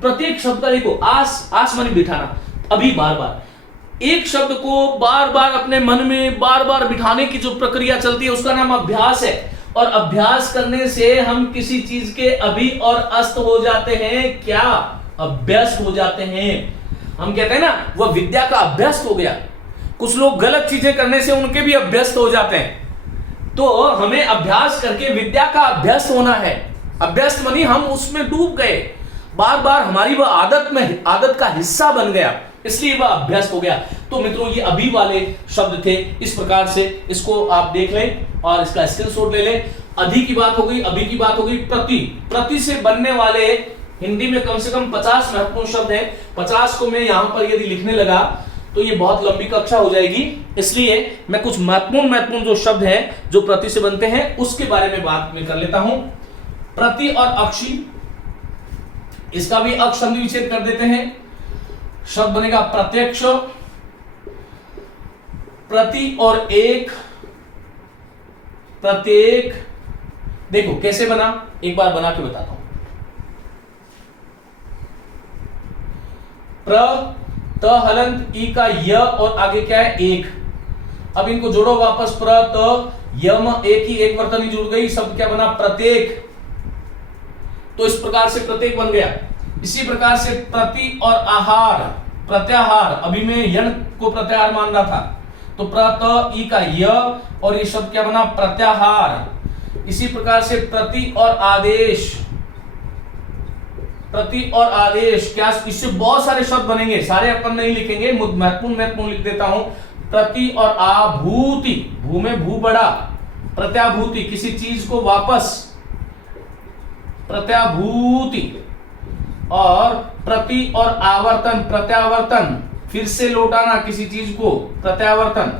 प्रत्येक शब्द का देखो, आस, आस माने बिठाना, अभी बार बार एक शब्द को बार बार अपने मन में बार बार बिठाने की जो प्रक्रिया चलती है उसका नाम अभ्यास है। और अभ्यास करने से हम किसी चीज के अभी और अस्त हो जाते हैं। क्या? अभ्यस्त हो जाते हैं। हम कहते हैं ना वह विद्या का अभ्यस्त हो गया। कुछ लोग गलत चीजें करने से उनके भी अभ्यस्त हो जाते हैं। तो हमें अभ्यास करके विद्या का अभ्यस्त होना है। अभ्यस्त मानी हम उसमें डूब गए, बार बार हमारी वह आदत का हिस्सा बन गया, इसलिए वह अभ्यस्त हो गया। तो मित्रों ये अभी वाले शब्द थे। इस प्रकार से इसको आप देख लें और इसका स्क्रीनशॉट ले लें। अधि की बात हो गई, अभी की बात हो गई। प्रति, प्रति से बनने वाले हिंदी में कम से कम 50 महत्वपूर्ण शब्द हैं। 50 को मैं यहां पर यदि लिखने लगा तो ये बहुत लंबी कक्षा हो जाएगी, इसलिए मैं कुछ महत्वपूर्ण जो शब्द हैं जो प्रति से बनते हैं उसके बारे में बात में कर लेता हूं। प्रति और अक्षी, इसका भी अक्ष संधि विच्छेद कर देते हैं। शब्द बनेगा प्रत्यक्ष, प्रति और एक, प्रत्येक। देखो कैसे बना, एक बार बना के बताता हूं। प्र, त हलंत, ई का य और आगे क्या है एक। अब इनको जोड़ो वापस, प्र त यम, एक ही एक वर्तनी जुड़ गई, शब्द क्या बना प्रत्येक। तो इस प्रकार से प्रत्येक बन गया। इसी प्रकार से प्रति और आहार, प्रत्याहार, अभी मैं यण को प्रत्याहार मान रहा था, तो प्र त ई का य और ये शब्द क्या बना प्रत्याहार। इसी प्रकार से प्रति और आदेश, प्रति और आदेश, क्या इससे बहुत सारे शब्द बनेंगे, सारे अपन नहीं लिखेंगे, महत्वपूर्ण लिख देता हूं। प्रति और आभूति, भू में भू बड़ा, प्रत्याभूति, किसी चीज को वापस, प्रत्याभूति। और प्रति और आवर्तन, प्रत्यावर्तन, फिर से लौटाना किसी चीज को, प्रत्यावर्तन।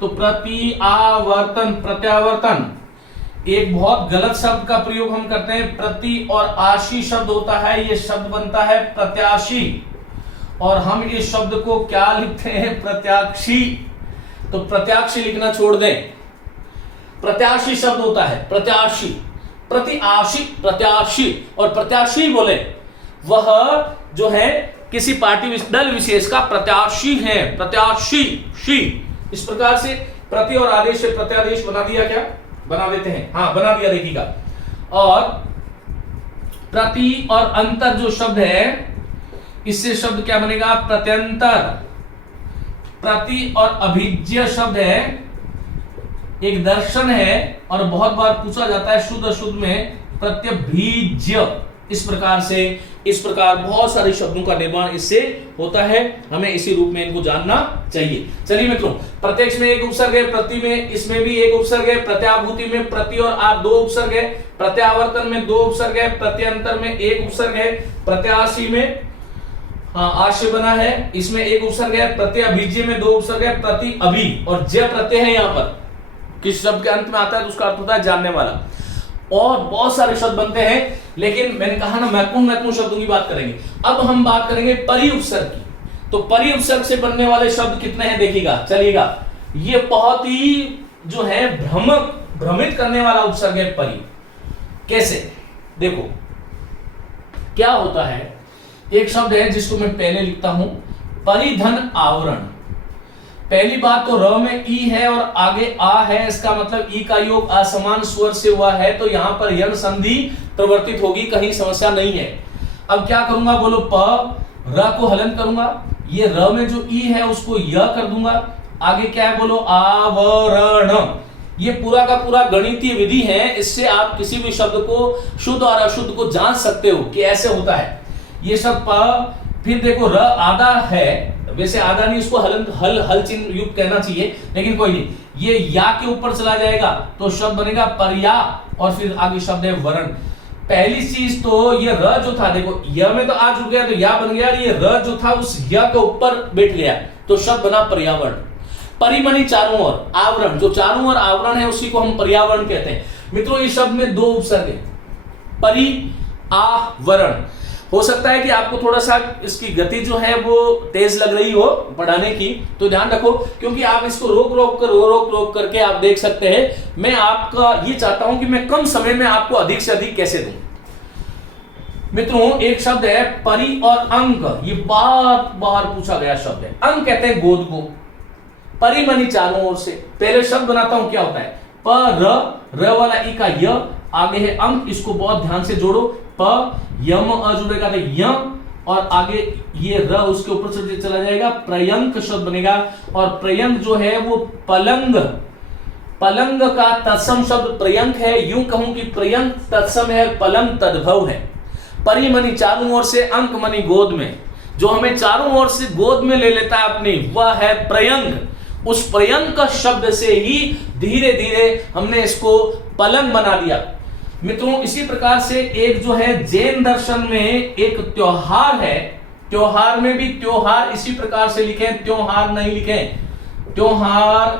तो प्रति, आवर्तन, प्रत्यावर्तन। एक बहुत गलत शब्द का प्रयोग हम करते हैं, प्रति और आशी शब्द होता है, ये शब्द बनता है प्रत्याशी, और हम इस शब्द को क्या लिखते हैं प्रत्याक्षी। तो प्रत्याक्षी लिखना छोड़ दें, प्रत्याशी शब्द होता है प्रत्याशी, प्रतिआशी, प्रत्याशी। और प्रत्याशी बोले वह जो है किसी पार्टी दल विशेष का प्रत्याशी है, प्रत्याशी शी। इस प्रकार से प्रति और आदेश से प्रत्यादेश बना दिया, क्या बना देते हैं, हाँ बना दिया, देखिएगा। और प्रति और अंतर जो शब्द है, इससे शब्द क्या बनेगा प्रत्यंतर। प्रति और अभिज्ञ शब्द है, एक दर्शन है, और बहुत बार पूछा जाता है शुद्ध अशुद्ध में प्रत्यभिज्ञ। इस प्रकार बहुत सारे शब्दों का निर्माण इससे होता है, हमें इसी रूप में इनको जानना चाहिए। चलिए मित्रों, प्रत्यक्ष में एक उपसर्ग है, प्रति में इसमें भी एक उपसर्ग है, प्रत्याभूति में प्रति और आप दो उपसर्ग है, प्रत्यावर्तन में दो उपसर्ग है, प्रत्यंतर में एक उपसर्ग है, प्रत्याशी में आशय बना है, इसमें एक उपसर्ग है, प्रत्यभिज्ञ में दो उपसर्ग है, प्रति अभि और जय प्रत्यय है। यहां पर किस शब्द के अंत में आता है तो उसका अर्थ होता है जानने वाला। और बहुत सारे शब्द बनते हैं, लेकिन मैंने कहा ना महत्वपूर्ण शब्दों की बात करेंगे। अब हम बात करेंगे परि उपसर्ग की। तो परि उपसर्ग से बनने वाले शब्द कितने हैं देखिएगा, चलिएगा। ये बहुत ही जो है भ्रमित करने वाला उपसर्ग है परि। कैसे, देखो क्या होता है, एक शब्द है जिसको मैं पहले लिखता हूं, परिधन आवरण। पहली बात तो र में ई है और आगे आ है, इसका मतलब ई का योग असमान स्वर से हुआ है, तो यहां पर यण संधि प्रवर्तित होगी, कहीं समस्या नहीं है। अब क्या करूंगा, बोलो प, र को हलन करूंगा, ये र में जो ई है उसको य कर दूंगा, आगे क्या है बोलो आवरण। ये पूरा का पूरा गणितीय विधि है, इससे आप किसी भी शब्द को शुद्ध और अशुद्ध को जान सकते हो कि ऐसे होता है। ये सब प, फिर देखो र आधा है, वैसे आधा नहीं, उसको हल चिन्ह युक्त कहना चाहिए, लेकिन कोई नहीं, ये या के ऊपर चला जाएगा तो शब्द बनेगा पर्या, और फिर आगे शब्द है वरण। पहली चीज तो ये र जो था, देखो य में तो आ जुड़ गया तो या बन गया, ये र जो था उस य के ऊपर बैठ गया तो शब्द बना पर्यावरण। परिमणि चारों ओर, आवरण, जो चारों ओर आवरण है उसी को हम पर्यावरण कहते हैं। मित्रों इस शब्द में दो उपसर्ग है, परि आवरण। हो सकता है कि आपको थोड़ा सा इसकी गति जो है वो तेज लग रही हो पढ़ाने की, तो ध्यान रखो, क्योंकि आप इसको रोक करके आप देख सकते हैं। मैं आपका ये चाहता हूं कि मैं कम समय में आपको अधिक से अधिक कैसे दूं। मित्रों एक शब्द है परि और अंक, ये बार पूछा गया शब्द है। अंक कहते हैं गोद को, परिमणि चारों ओर से। पहले शब्द बनाता हूं, क्या होता है पर, र वाला ई का य, आगे है अंक, इसको बहुत ध्यान से जोड़ो। प यम अ जुड़ेगा तो यम, और आगे ये र उसके ऊपर से चला जाएगा, प्रयंक शब्द बनेगा। और प्रयंक जो है वो पलंग, पलंग का तत्सम शब्द प्रयंक है। यूं कहूं कि प्रयंक तत्सम है, पलंग तद्भव है। परिमणि चारों ओर से, अंक मणि गोद में, जो हमें चारों ओर से गोद में ले लेता है अपनी, वह है प्रयंक। उस प्रयंक का शब्द से ही धीरे धीरे हमने इसको पलंग बना दिया। मित्रों इसी प्रकार से एक जो है जैन दर्शन में एक त्योहार है, त्योहार में भी त्योहार इसी प्रकार से लिखें, त्योहार नहीं लिखें। त्योहार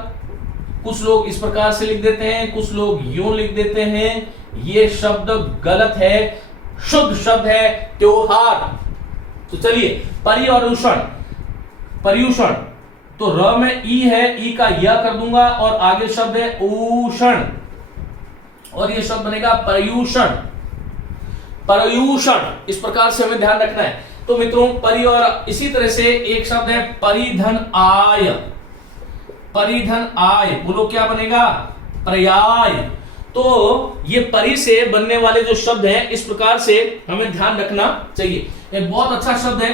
कुछ लोग इस प्रकार से लिख देते हैं, कुछ लोग यूं लिख देते हैं, ये शब्द गलत है, शुद्ध शब्द है त्योहार। तो चलिए पर्यावरण, पर्यूषण, तो र में ई है, ई का य कर दूंगा और आगे शब्द है उषण और ये शब्द बनेगा पर्यूषण, पर्यूषण। इस प्रकार से हमें ध्यान रखना है। तो मित्रों और इसी तरह से एक शब्द है परिधन आय, परिधन आय, बोलो क्या बनेगा, पर्याय। तो ये परि से बनने वाले जो शब्द हैं इस प्रकार से हमें ध्यान रखना चाहिए। एक बहुत अच्छा शब्द है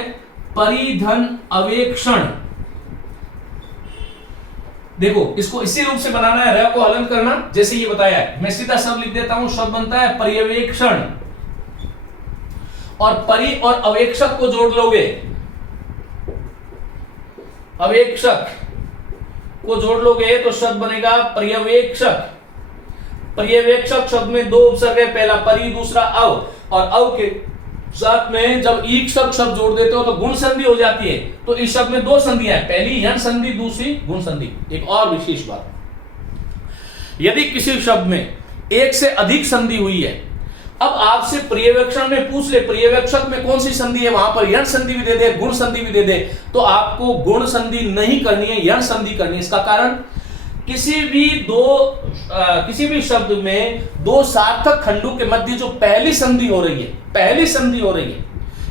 परिधन अवेक्षण। देखो इसको इसी रूप से बनाना है, र को हलन करना जैसे ये बताया है। मैं सीधा शब्द लिख देता हूं, शब्द बनता है पर्यवेक्षण और परि और अवेक्षक को जोड़ लोगे, अवेक्षक को जोड़ लोगे तो शब्द बनेगा पर्यवेक्षक। पर्यवेक्षक शब्द में दो उपसर्ग है, पहला परि दूसरा अव, और अव के साथ में जब ईक्षक शब्द जोड़ देते हो तो गुण संधि हो जाती है। तो इस शब्द में दो संधियां हैं, पहली यण संधि, दूसरी गुण संधि। एक और विशेष बात, यदि किसी शब्द में एक से अधिक संधि हुई है, अब आपसे पर्यवेक्षण में पूछ ले पर्यवेक्षक में कौन सी संधि है, वहां पर यण संधि भी दे दे, गुण संधि भी दे दे, तो आपको गुण संधि नहीं करनी है, यण संधि करनी है। इसका कारण किसी भी शब्द में दो सार्थक खंडों के मध्य जो पहली संधि हो रही है, पहली संधि हो रही है,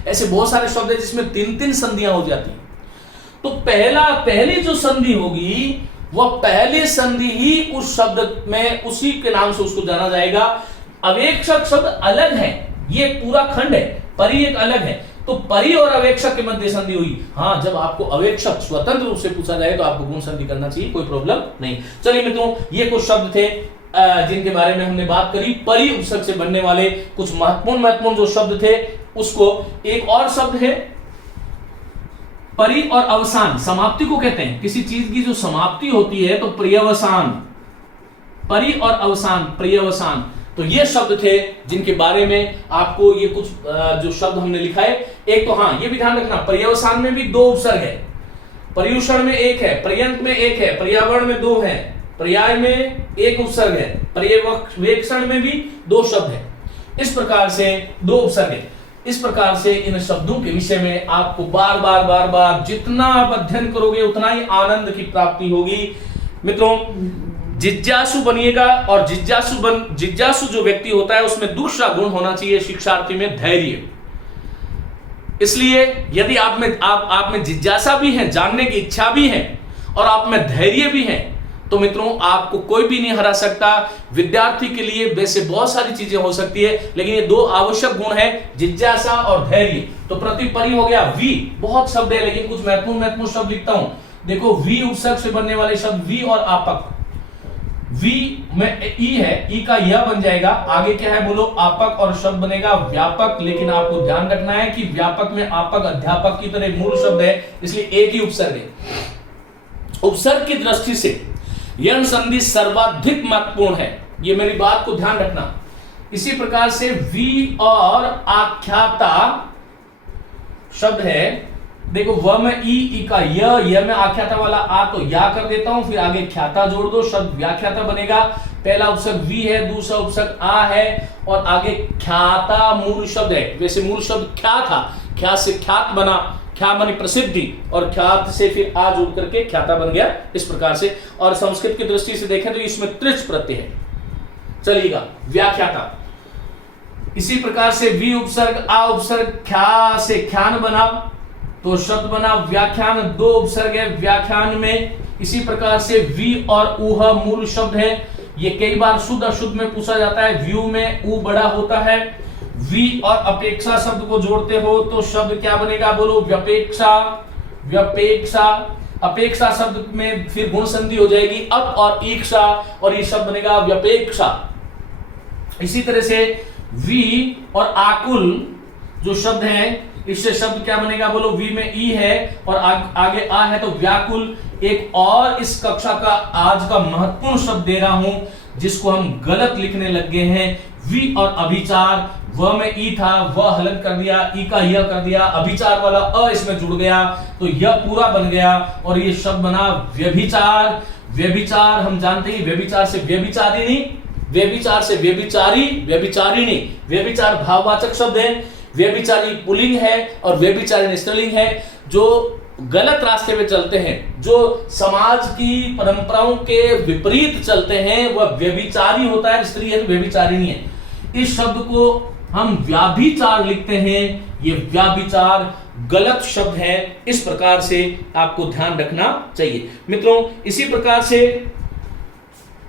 ऐसे बहुत सारे शब्द हैं जिसमें तीन तीन संधियां हो जाती हैं। तो पहली जो संधि होगी वह पहली संधि ही उस शब्द में उसी के नाम से उसको जाना जाएगा। अवेक्षक शब्द अलग है, ये एक पूरा खंड है, परि एक अलग है। तो परि और अवेक्षक के मध्य संधि हुई। हाँ, जब आपको अवेक्षक स्वतंत्र रूप से पूछा जाए तो आपको गुण संधि करना चाहिए, कोई प्रॉब्लम नहीं। चलिए मित्रों, ये कुछ शब्द थे जिनके बारे में हमने बात करी। परि उपसर्ग से बनने वाले कुछ महत्वपूर्ण जो शब्द थे उसको। एक और शब्द है परि और अवसान, समाप्ति को कहते हैं। किसी चीज की जो समाप्ति होती है तो पर्यवसान, परि और अवसान, पर्यवसान। तो ये शब्द थे जिनके बारे में आपको ये कुछ जो शब्द हमने लिखा है। एक तो हाँ, ये भी ध्यान रखना, पर्यवसान में भी दो उपसर्ग है, पर्यूषण में एक है, पर्यंत में एक है, पर्यावरण में दो है, पर्याय में एक उपसर्ग है, पर्यवेक्षण में भी दो शब्द है। इस प्रकार से दो उपसर्ग है। इस प्रकार से इन शब्दों के विषय में आपको बार बार जितना आप अध्ययन करोगे उतना ही आनंद की प्राप्ति होगी। मित्रों, जिज्ञासु बनिएगा, और जिज्ञासु जो व्यक्ति होता है उसमें दूसरा गुण होना चाहिए शिक्षार्थी में, धैर्य। इसलिए यदि आप में जिज्ञासा भी है, जानने की इच्छा भी है और आप में धैर्य भी है, तो मित्रों आपको कोई भी नहीं हरा सकता। विद्यार्थी के लिए वैसे बहुत सारी चीजें हो सकती है, लेकिन ये दो आवश्यक गुण है, जिज्ञासा और धैर्य। तो प्रतिपरि हो गया, वी बहुत शब्द है लेकिन कुछ महत्वपूर्ण शब्द लिखता हूं। देखो, वी उपसर्ग से बनने वाले शब्द वी और आपक। वी में ई है, ई का यह बन जाएगा, आगे क्या है बोलो, आपक, और शब्द बनेगा व्यापक। लेकिन आपको ध्यान रखना है कि व्यापक में आपक अध्यापक की तरह मूल शब्द है, इसलिए एक ही उपसर्ग है। उपसर्ग की दृष्टि से यण संधि सर्वाधिक महत्वपूर्ण है, ये मेरी बात को ध्यान रखना। इसी प्रकार से वी और आख्याता शब्द है। देखो, व में ई का य में आख्याता वाला आ, तो या कर देता हूं, फिर आगे ख्याता जोड़ दो, शब्द व्याख्याता बनेगा। पहला उपसर्ग वी है, दूसरा उपसर्ग आ है, और आगे ख्याता मूल शब्द है। वैसे मूल शब्द ख्या था, ख्या से ख्यात बना, ख्या मानी प्रसिद्धि, और ख्यात से फिर आ जोड़ करके ख्याता बन गया, इस प्रकार से। और संस्कृत की दृष्टि से देखें तो इसमें त्रिच प्रत्यय है। चलिएगा, व्याख्याता। इसी प्रकार से वी उपसर्ग आ उपसर्ग ख्या से ख्यान बना, तो शब्द बना व्याख्यान। दो उपसर्ग है व्याख्यान में। इसी प्रकार से वी और ऊह मूल शब्द है। ये कई बार शुद्ध अशुद्ध में पूछा जाता है। व्यू में ऊ बड़ा होता है। वी और अपेक्षा शब्द को जोड़ते हो तो शब्द क्या बनेगा बोलो, व्यपेक्षा। व्यपेक्षा, अपेक्षा शब्द में फिर गुण संधि हो जाएगी, अप और ईक्षा, और ये शब्द बनेगा व्यपेक्षा। इसी तरह से वी और आकुल जो शब्द है, इससे शब्द क्या बनेगा बोलो, वी में ई है और आगे आ है, तो व्याकुल। एक और इस कक्षा का आज का महत्वपूर्ण शब्द दे रहा हूं, जिसको हम गलत लिखने लग गए हैं। वी और अभिचार, व में ई था, वह हलन कर दिया, ई का यह कर दिया, अभिचार वाला अ इसमें जुड़ गया तो यह पूरा बन गया और ये शब्द बना व्यभिचार। व्यभिचार हम जानते हैं, व्यभिचार से व्यभिचारिणी, व्यभिचार से व्यभिचारी, व्यभिचारिणी। व्यभिचार भाववाचक शब्द है, व्यभिचारी पुल्लिंग है और व्यभिचारिणी स्त्रीलिंग है। जो गलत रास्ते पे चलते हैं, जो समाज की परंपराओं के विपरीत चलते हैं, वह व्यभिचारी होता है, स्त्री है तो व्यभिचारिणी है। इस शब्द को हम व्याभिचार लिखते हैं, ये व्याभिचार गलत शब्द है। इस प्रकार से आपको ध्यान रखना चाहिए मित्रों। इसी प्रकार से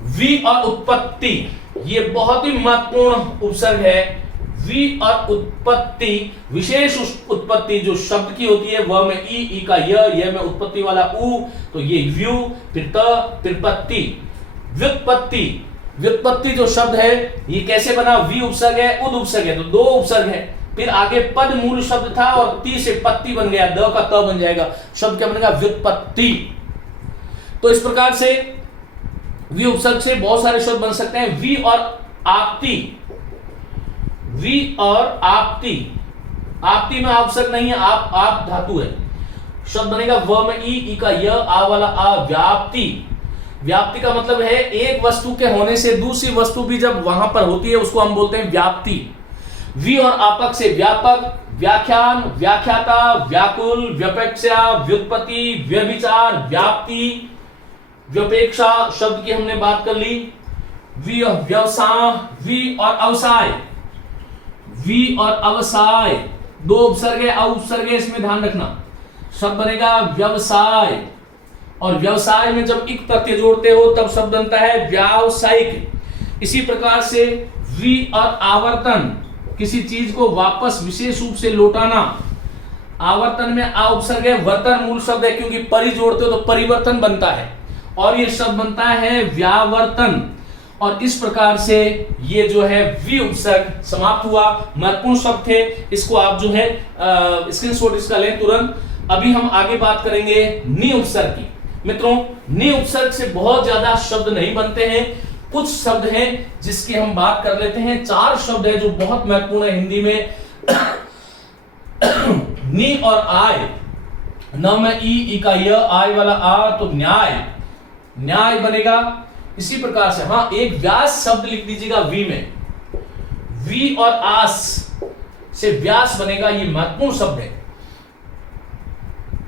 वी और उत्पत्ति, ये बहुत ही महत्वपूर्ण उपसर्ग है। वी और उत्पत्ति, विशेष उत्पत्ति जो शब्द की होती है, वह में ई का य में उत्पत्ति वाला उ, तो ये व्यू, फिर त, फिर पत्ति। व्युत्पत्ति, व्युत्पत्ति जो शब्द है ये कैसे बना? वी उपसर्ग है, उद उपसर्ग है, तो दो उपसर्ग है। फिर आगे पद मूल शब्द था और ती से पत्ती बन गया, द का त बन जाएगा, शब्द क्या बनेगा? व्युत्पत्ति। तो इस प्रकार से वी उपसर्ग से बहुत सारे शब्द बन सकते हैं। वी और आपती, वी और आपती, आपती में उपसर्ग नहीं है, आप धातु है, शब्द बनेगा व में ई का य, आ वाला आ, व्याप्ति। व्याप्ति का मतलब है एक वस्तु के होने से दूसरी वस्तु भी जब वहां पर होती है उसको हम बोलते हैं व्याप्ति। वी और आपक से व्यापक, व्याख्यान, व्याख्याता, व्याकुल, व्यपेक्षा, व्युत्पत्ति, व्यभिचार, व्याप्ति, व्यपेक्षा शब्द की हमने बात कर ली। वी और व्यवसाय, वी और अवसाय, वी और अवसाय, दो उपसर्ग है, उपसर्ग है, इसमें ध्यान रखना। शब्द बनेगा व्यवसाय और व्यवसाय में जब इक प्रत्यय जोड़ते हो तब शब्द बनता है व्यावसायिक। इसी प्रकार से वी और आवर्तन, किसी चीज को वापस विशेष रूप से लौटाना। आवर्तन में आ उपसर्ग है, वर्तन मूल शब्द है, क्योंकि परि जोड़ते हो तो परिवर्तन बनता है और ये शब्द बनता है व्यावर्तन। और इस प्रकार से ये जो है वी उपसर्ग समाप्त हुआ। महत्वपूर्ण शब्द थे, इसको आप जो है स्क्रीनशॉट इसका लें तुरंत। अभी हम आगे बात करेंगे नि उपसर्ग की। मित्रों, नि उपसर्ग से बहुत ज्यादा शब्द नहीं बनते हैं, कुछ शब्द हैं जिसकी हम बात कर लेते हैं। 4 शब्द है जो बहुत महत्वपूर्ण है हिंदी में। नि और आय, न में ई का य, आय वाला आ, तो न्याय, न्याय बनेगा। इसी प्रकार से हाँ, एक व्यास शब्द लिख दीजिएगा वी में, वी और आस से व्यास बनेगा, ये महत्वपूर्ण शब्द है।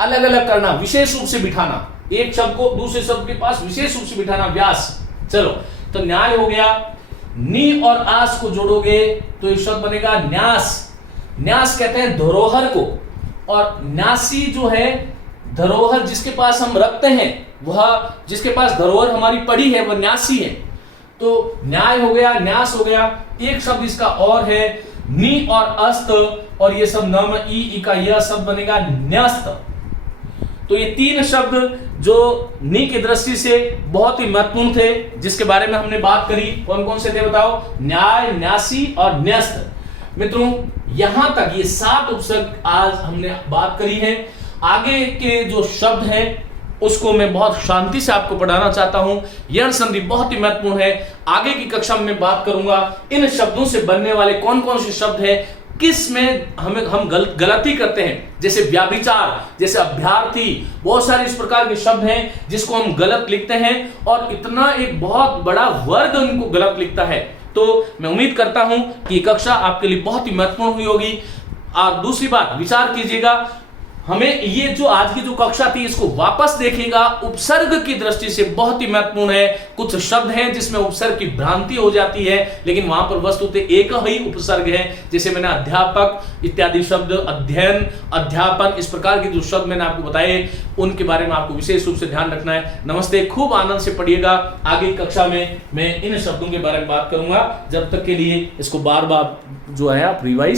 अलग अलग करना, विशेष रूप से बिठाना, एक शब्द को दूसरे शब्द के पास विशेष रूप से बिठाना, व्यास। चलो, तो न्याय हो गया। नी और आस को जोड़ोगे तो ये शब्द बनेगा न्यास। न्यास कहते हैं धरोहर को, और न्यासी जो है धरोहर जिसके पास हम रखते हैं, वह जिसके पास धरोहर हमारी पड़ी है वह न्यासी है। तो न्याय हो गया, न्यास हो गया। एक शब्द इसका और है नी और अस्त, और ये सब न में ई का यह शब्द बनेगा न्यस्त। तो ये 3 शब्द जो नी की दृष्टि से बहुत ही महत्वपूर्ण थे, जिसके बारे में हमने बात करी, कौन कौन से थे बताओ? न्याय, न्यासी और न्यस्त। मित्रों, यहां तक ये 7 उपसर्ग आज हमने बात करी है। आगे के जो शब्द हैं उसको मैं बहुत शांति से आपको पढ़ाना चाहता हूं। यह संधि बहुत ही महत्वपूर्ण है। आगे की कक्षा में बात करूंगा इन शब्दों से बनने वाले कौन कौन से शब्द हैं, किस में हम गलती करते हैं, जैसे व्याभिचार, जैसे अभ्यार्थी, बहुत सारे इस प्रकार के शब्द हैं जिसको हम गलत लिखते हैं, और इतना एक बहुत बड़ा वर्ग उनको गलत लिखता है। तो मैं उम्मीद करता हूं कि कक्षा आपके लिए बहुत ही महत्वपूर्ण हुई होगी। और दूसरी बात, विचार कीजिएगा, हमें ये जो आज की जो कक्षा थी इसको वापस देखिएगा, उपसर्ग की दृष्टि से बहुत ही महत्वपूर्ण है। कुछ शब्द हैं जिसमें उपसर्ग की भ्रांति हो जाती है, लेकिन वहां पर वस्तुतः एक ही उपसर्ग है। जैसे मैंने अध्यापक इत्यादि शब्द, अध्ययन, अध्यापन, इस प्रकार के जो शब्द मैंने आपको बताए उनके बारे में आपको विशेष रूप से ध्यान रखना है। नमस्ते, खूब आनंद से पढ़िएगा। आगे कक्षा में मैं इन शब्दों के बारे में बात करूंगा। जब तक के लिए इसको बार बार जो है आप रिवाइज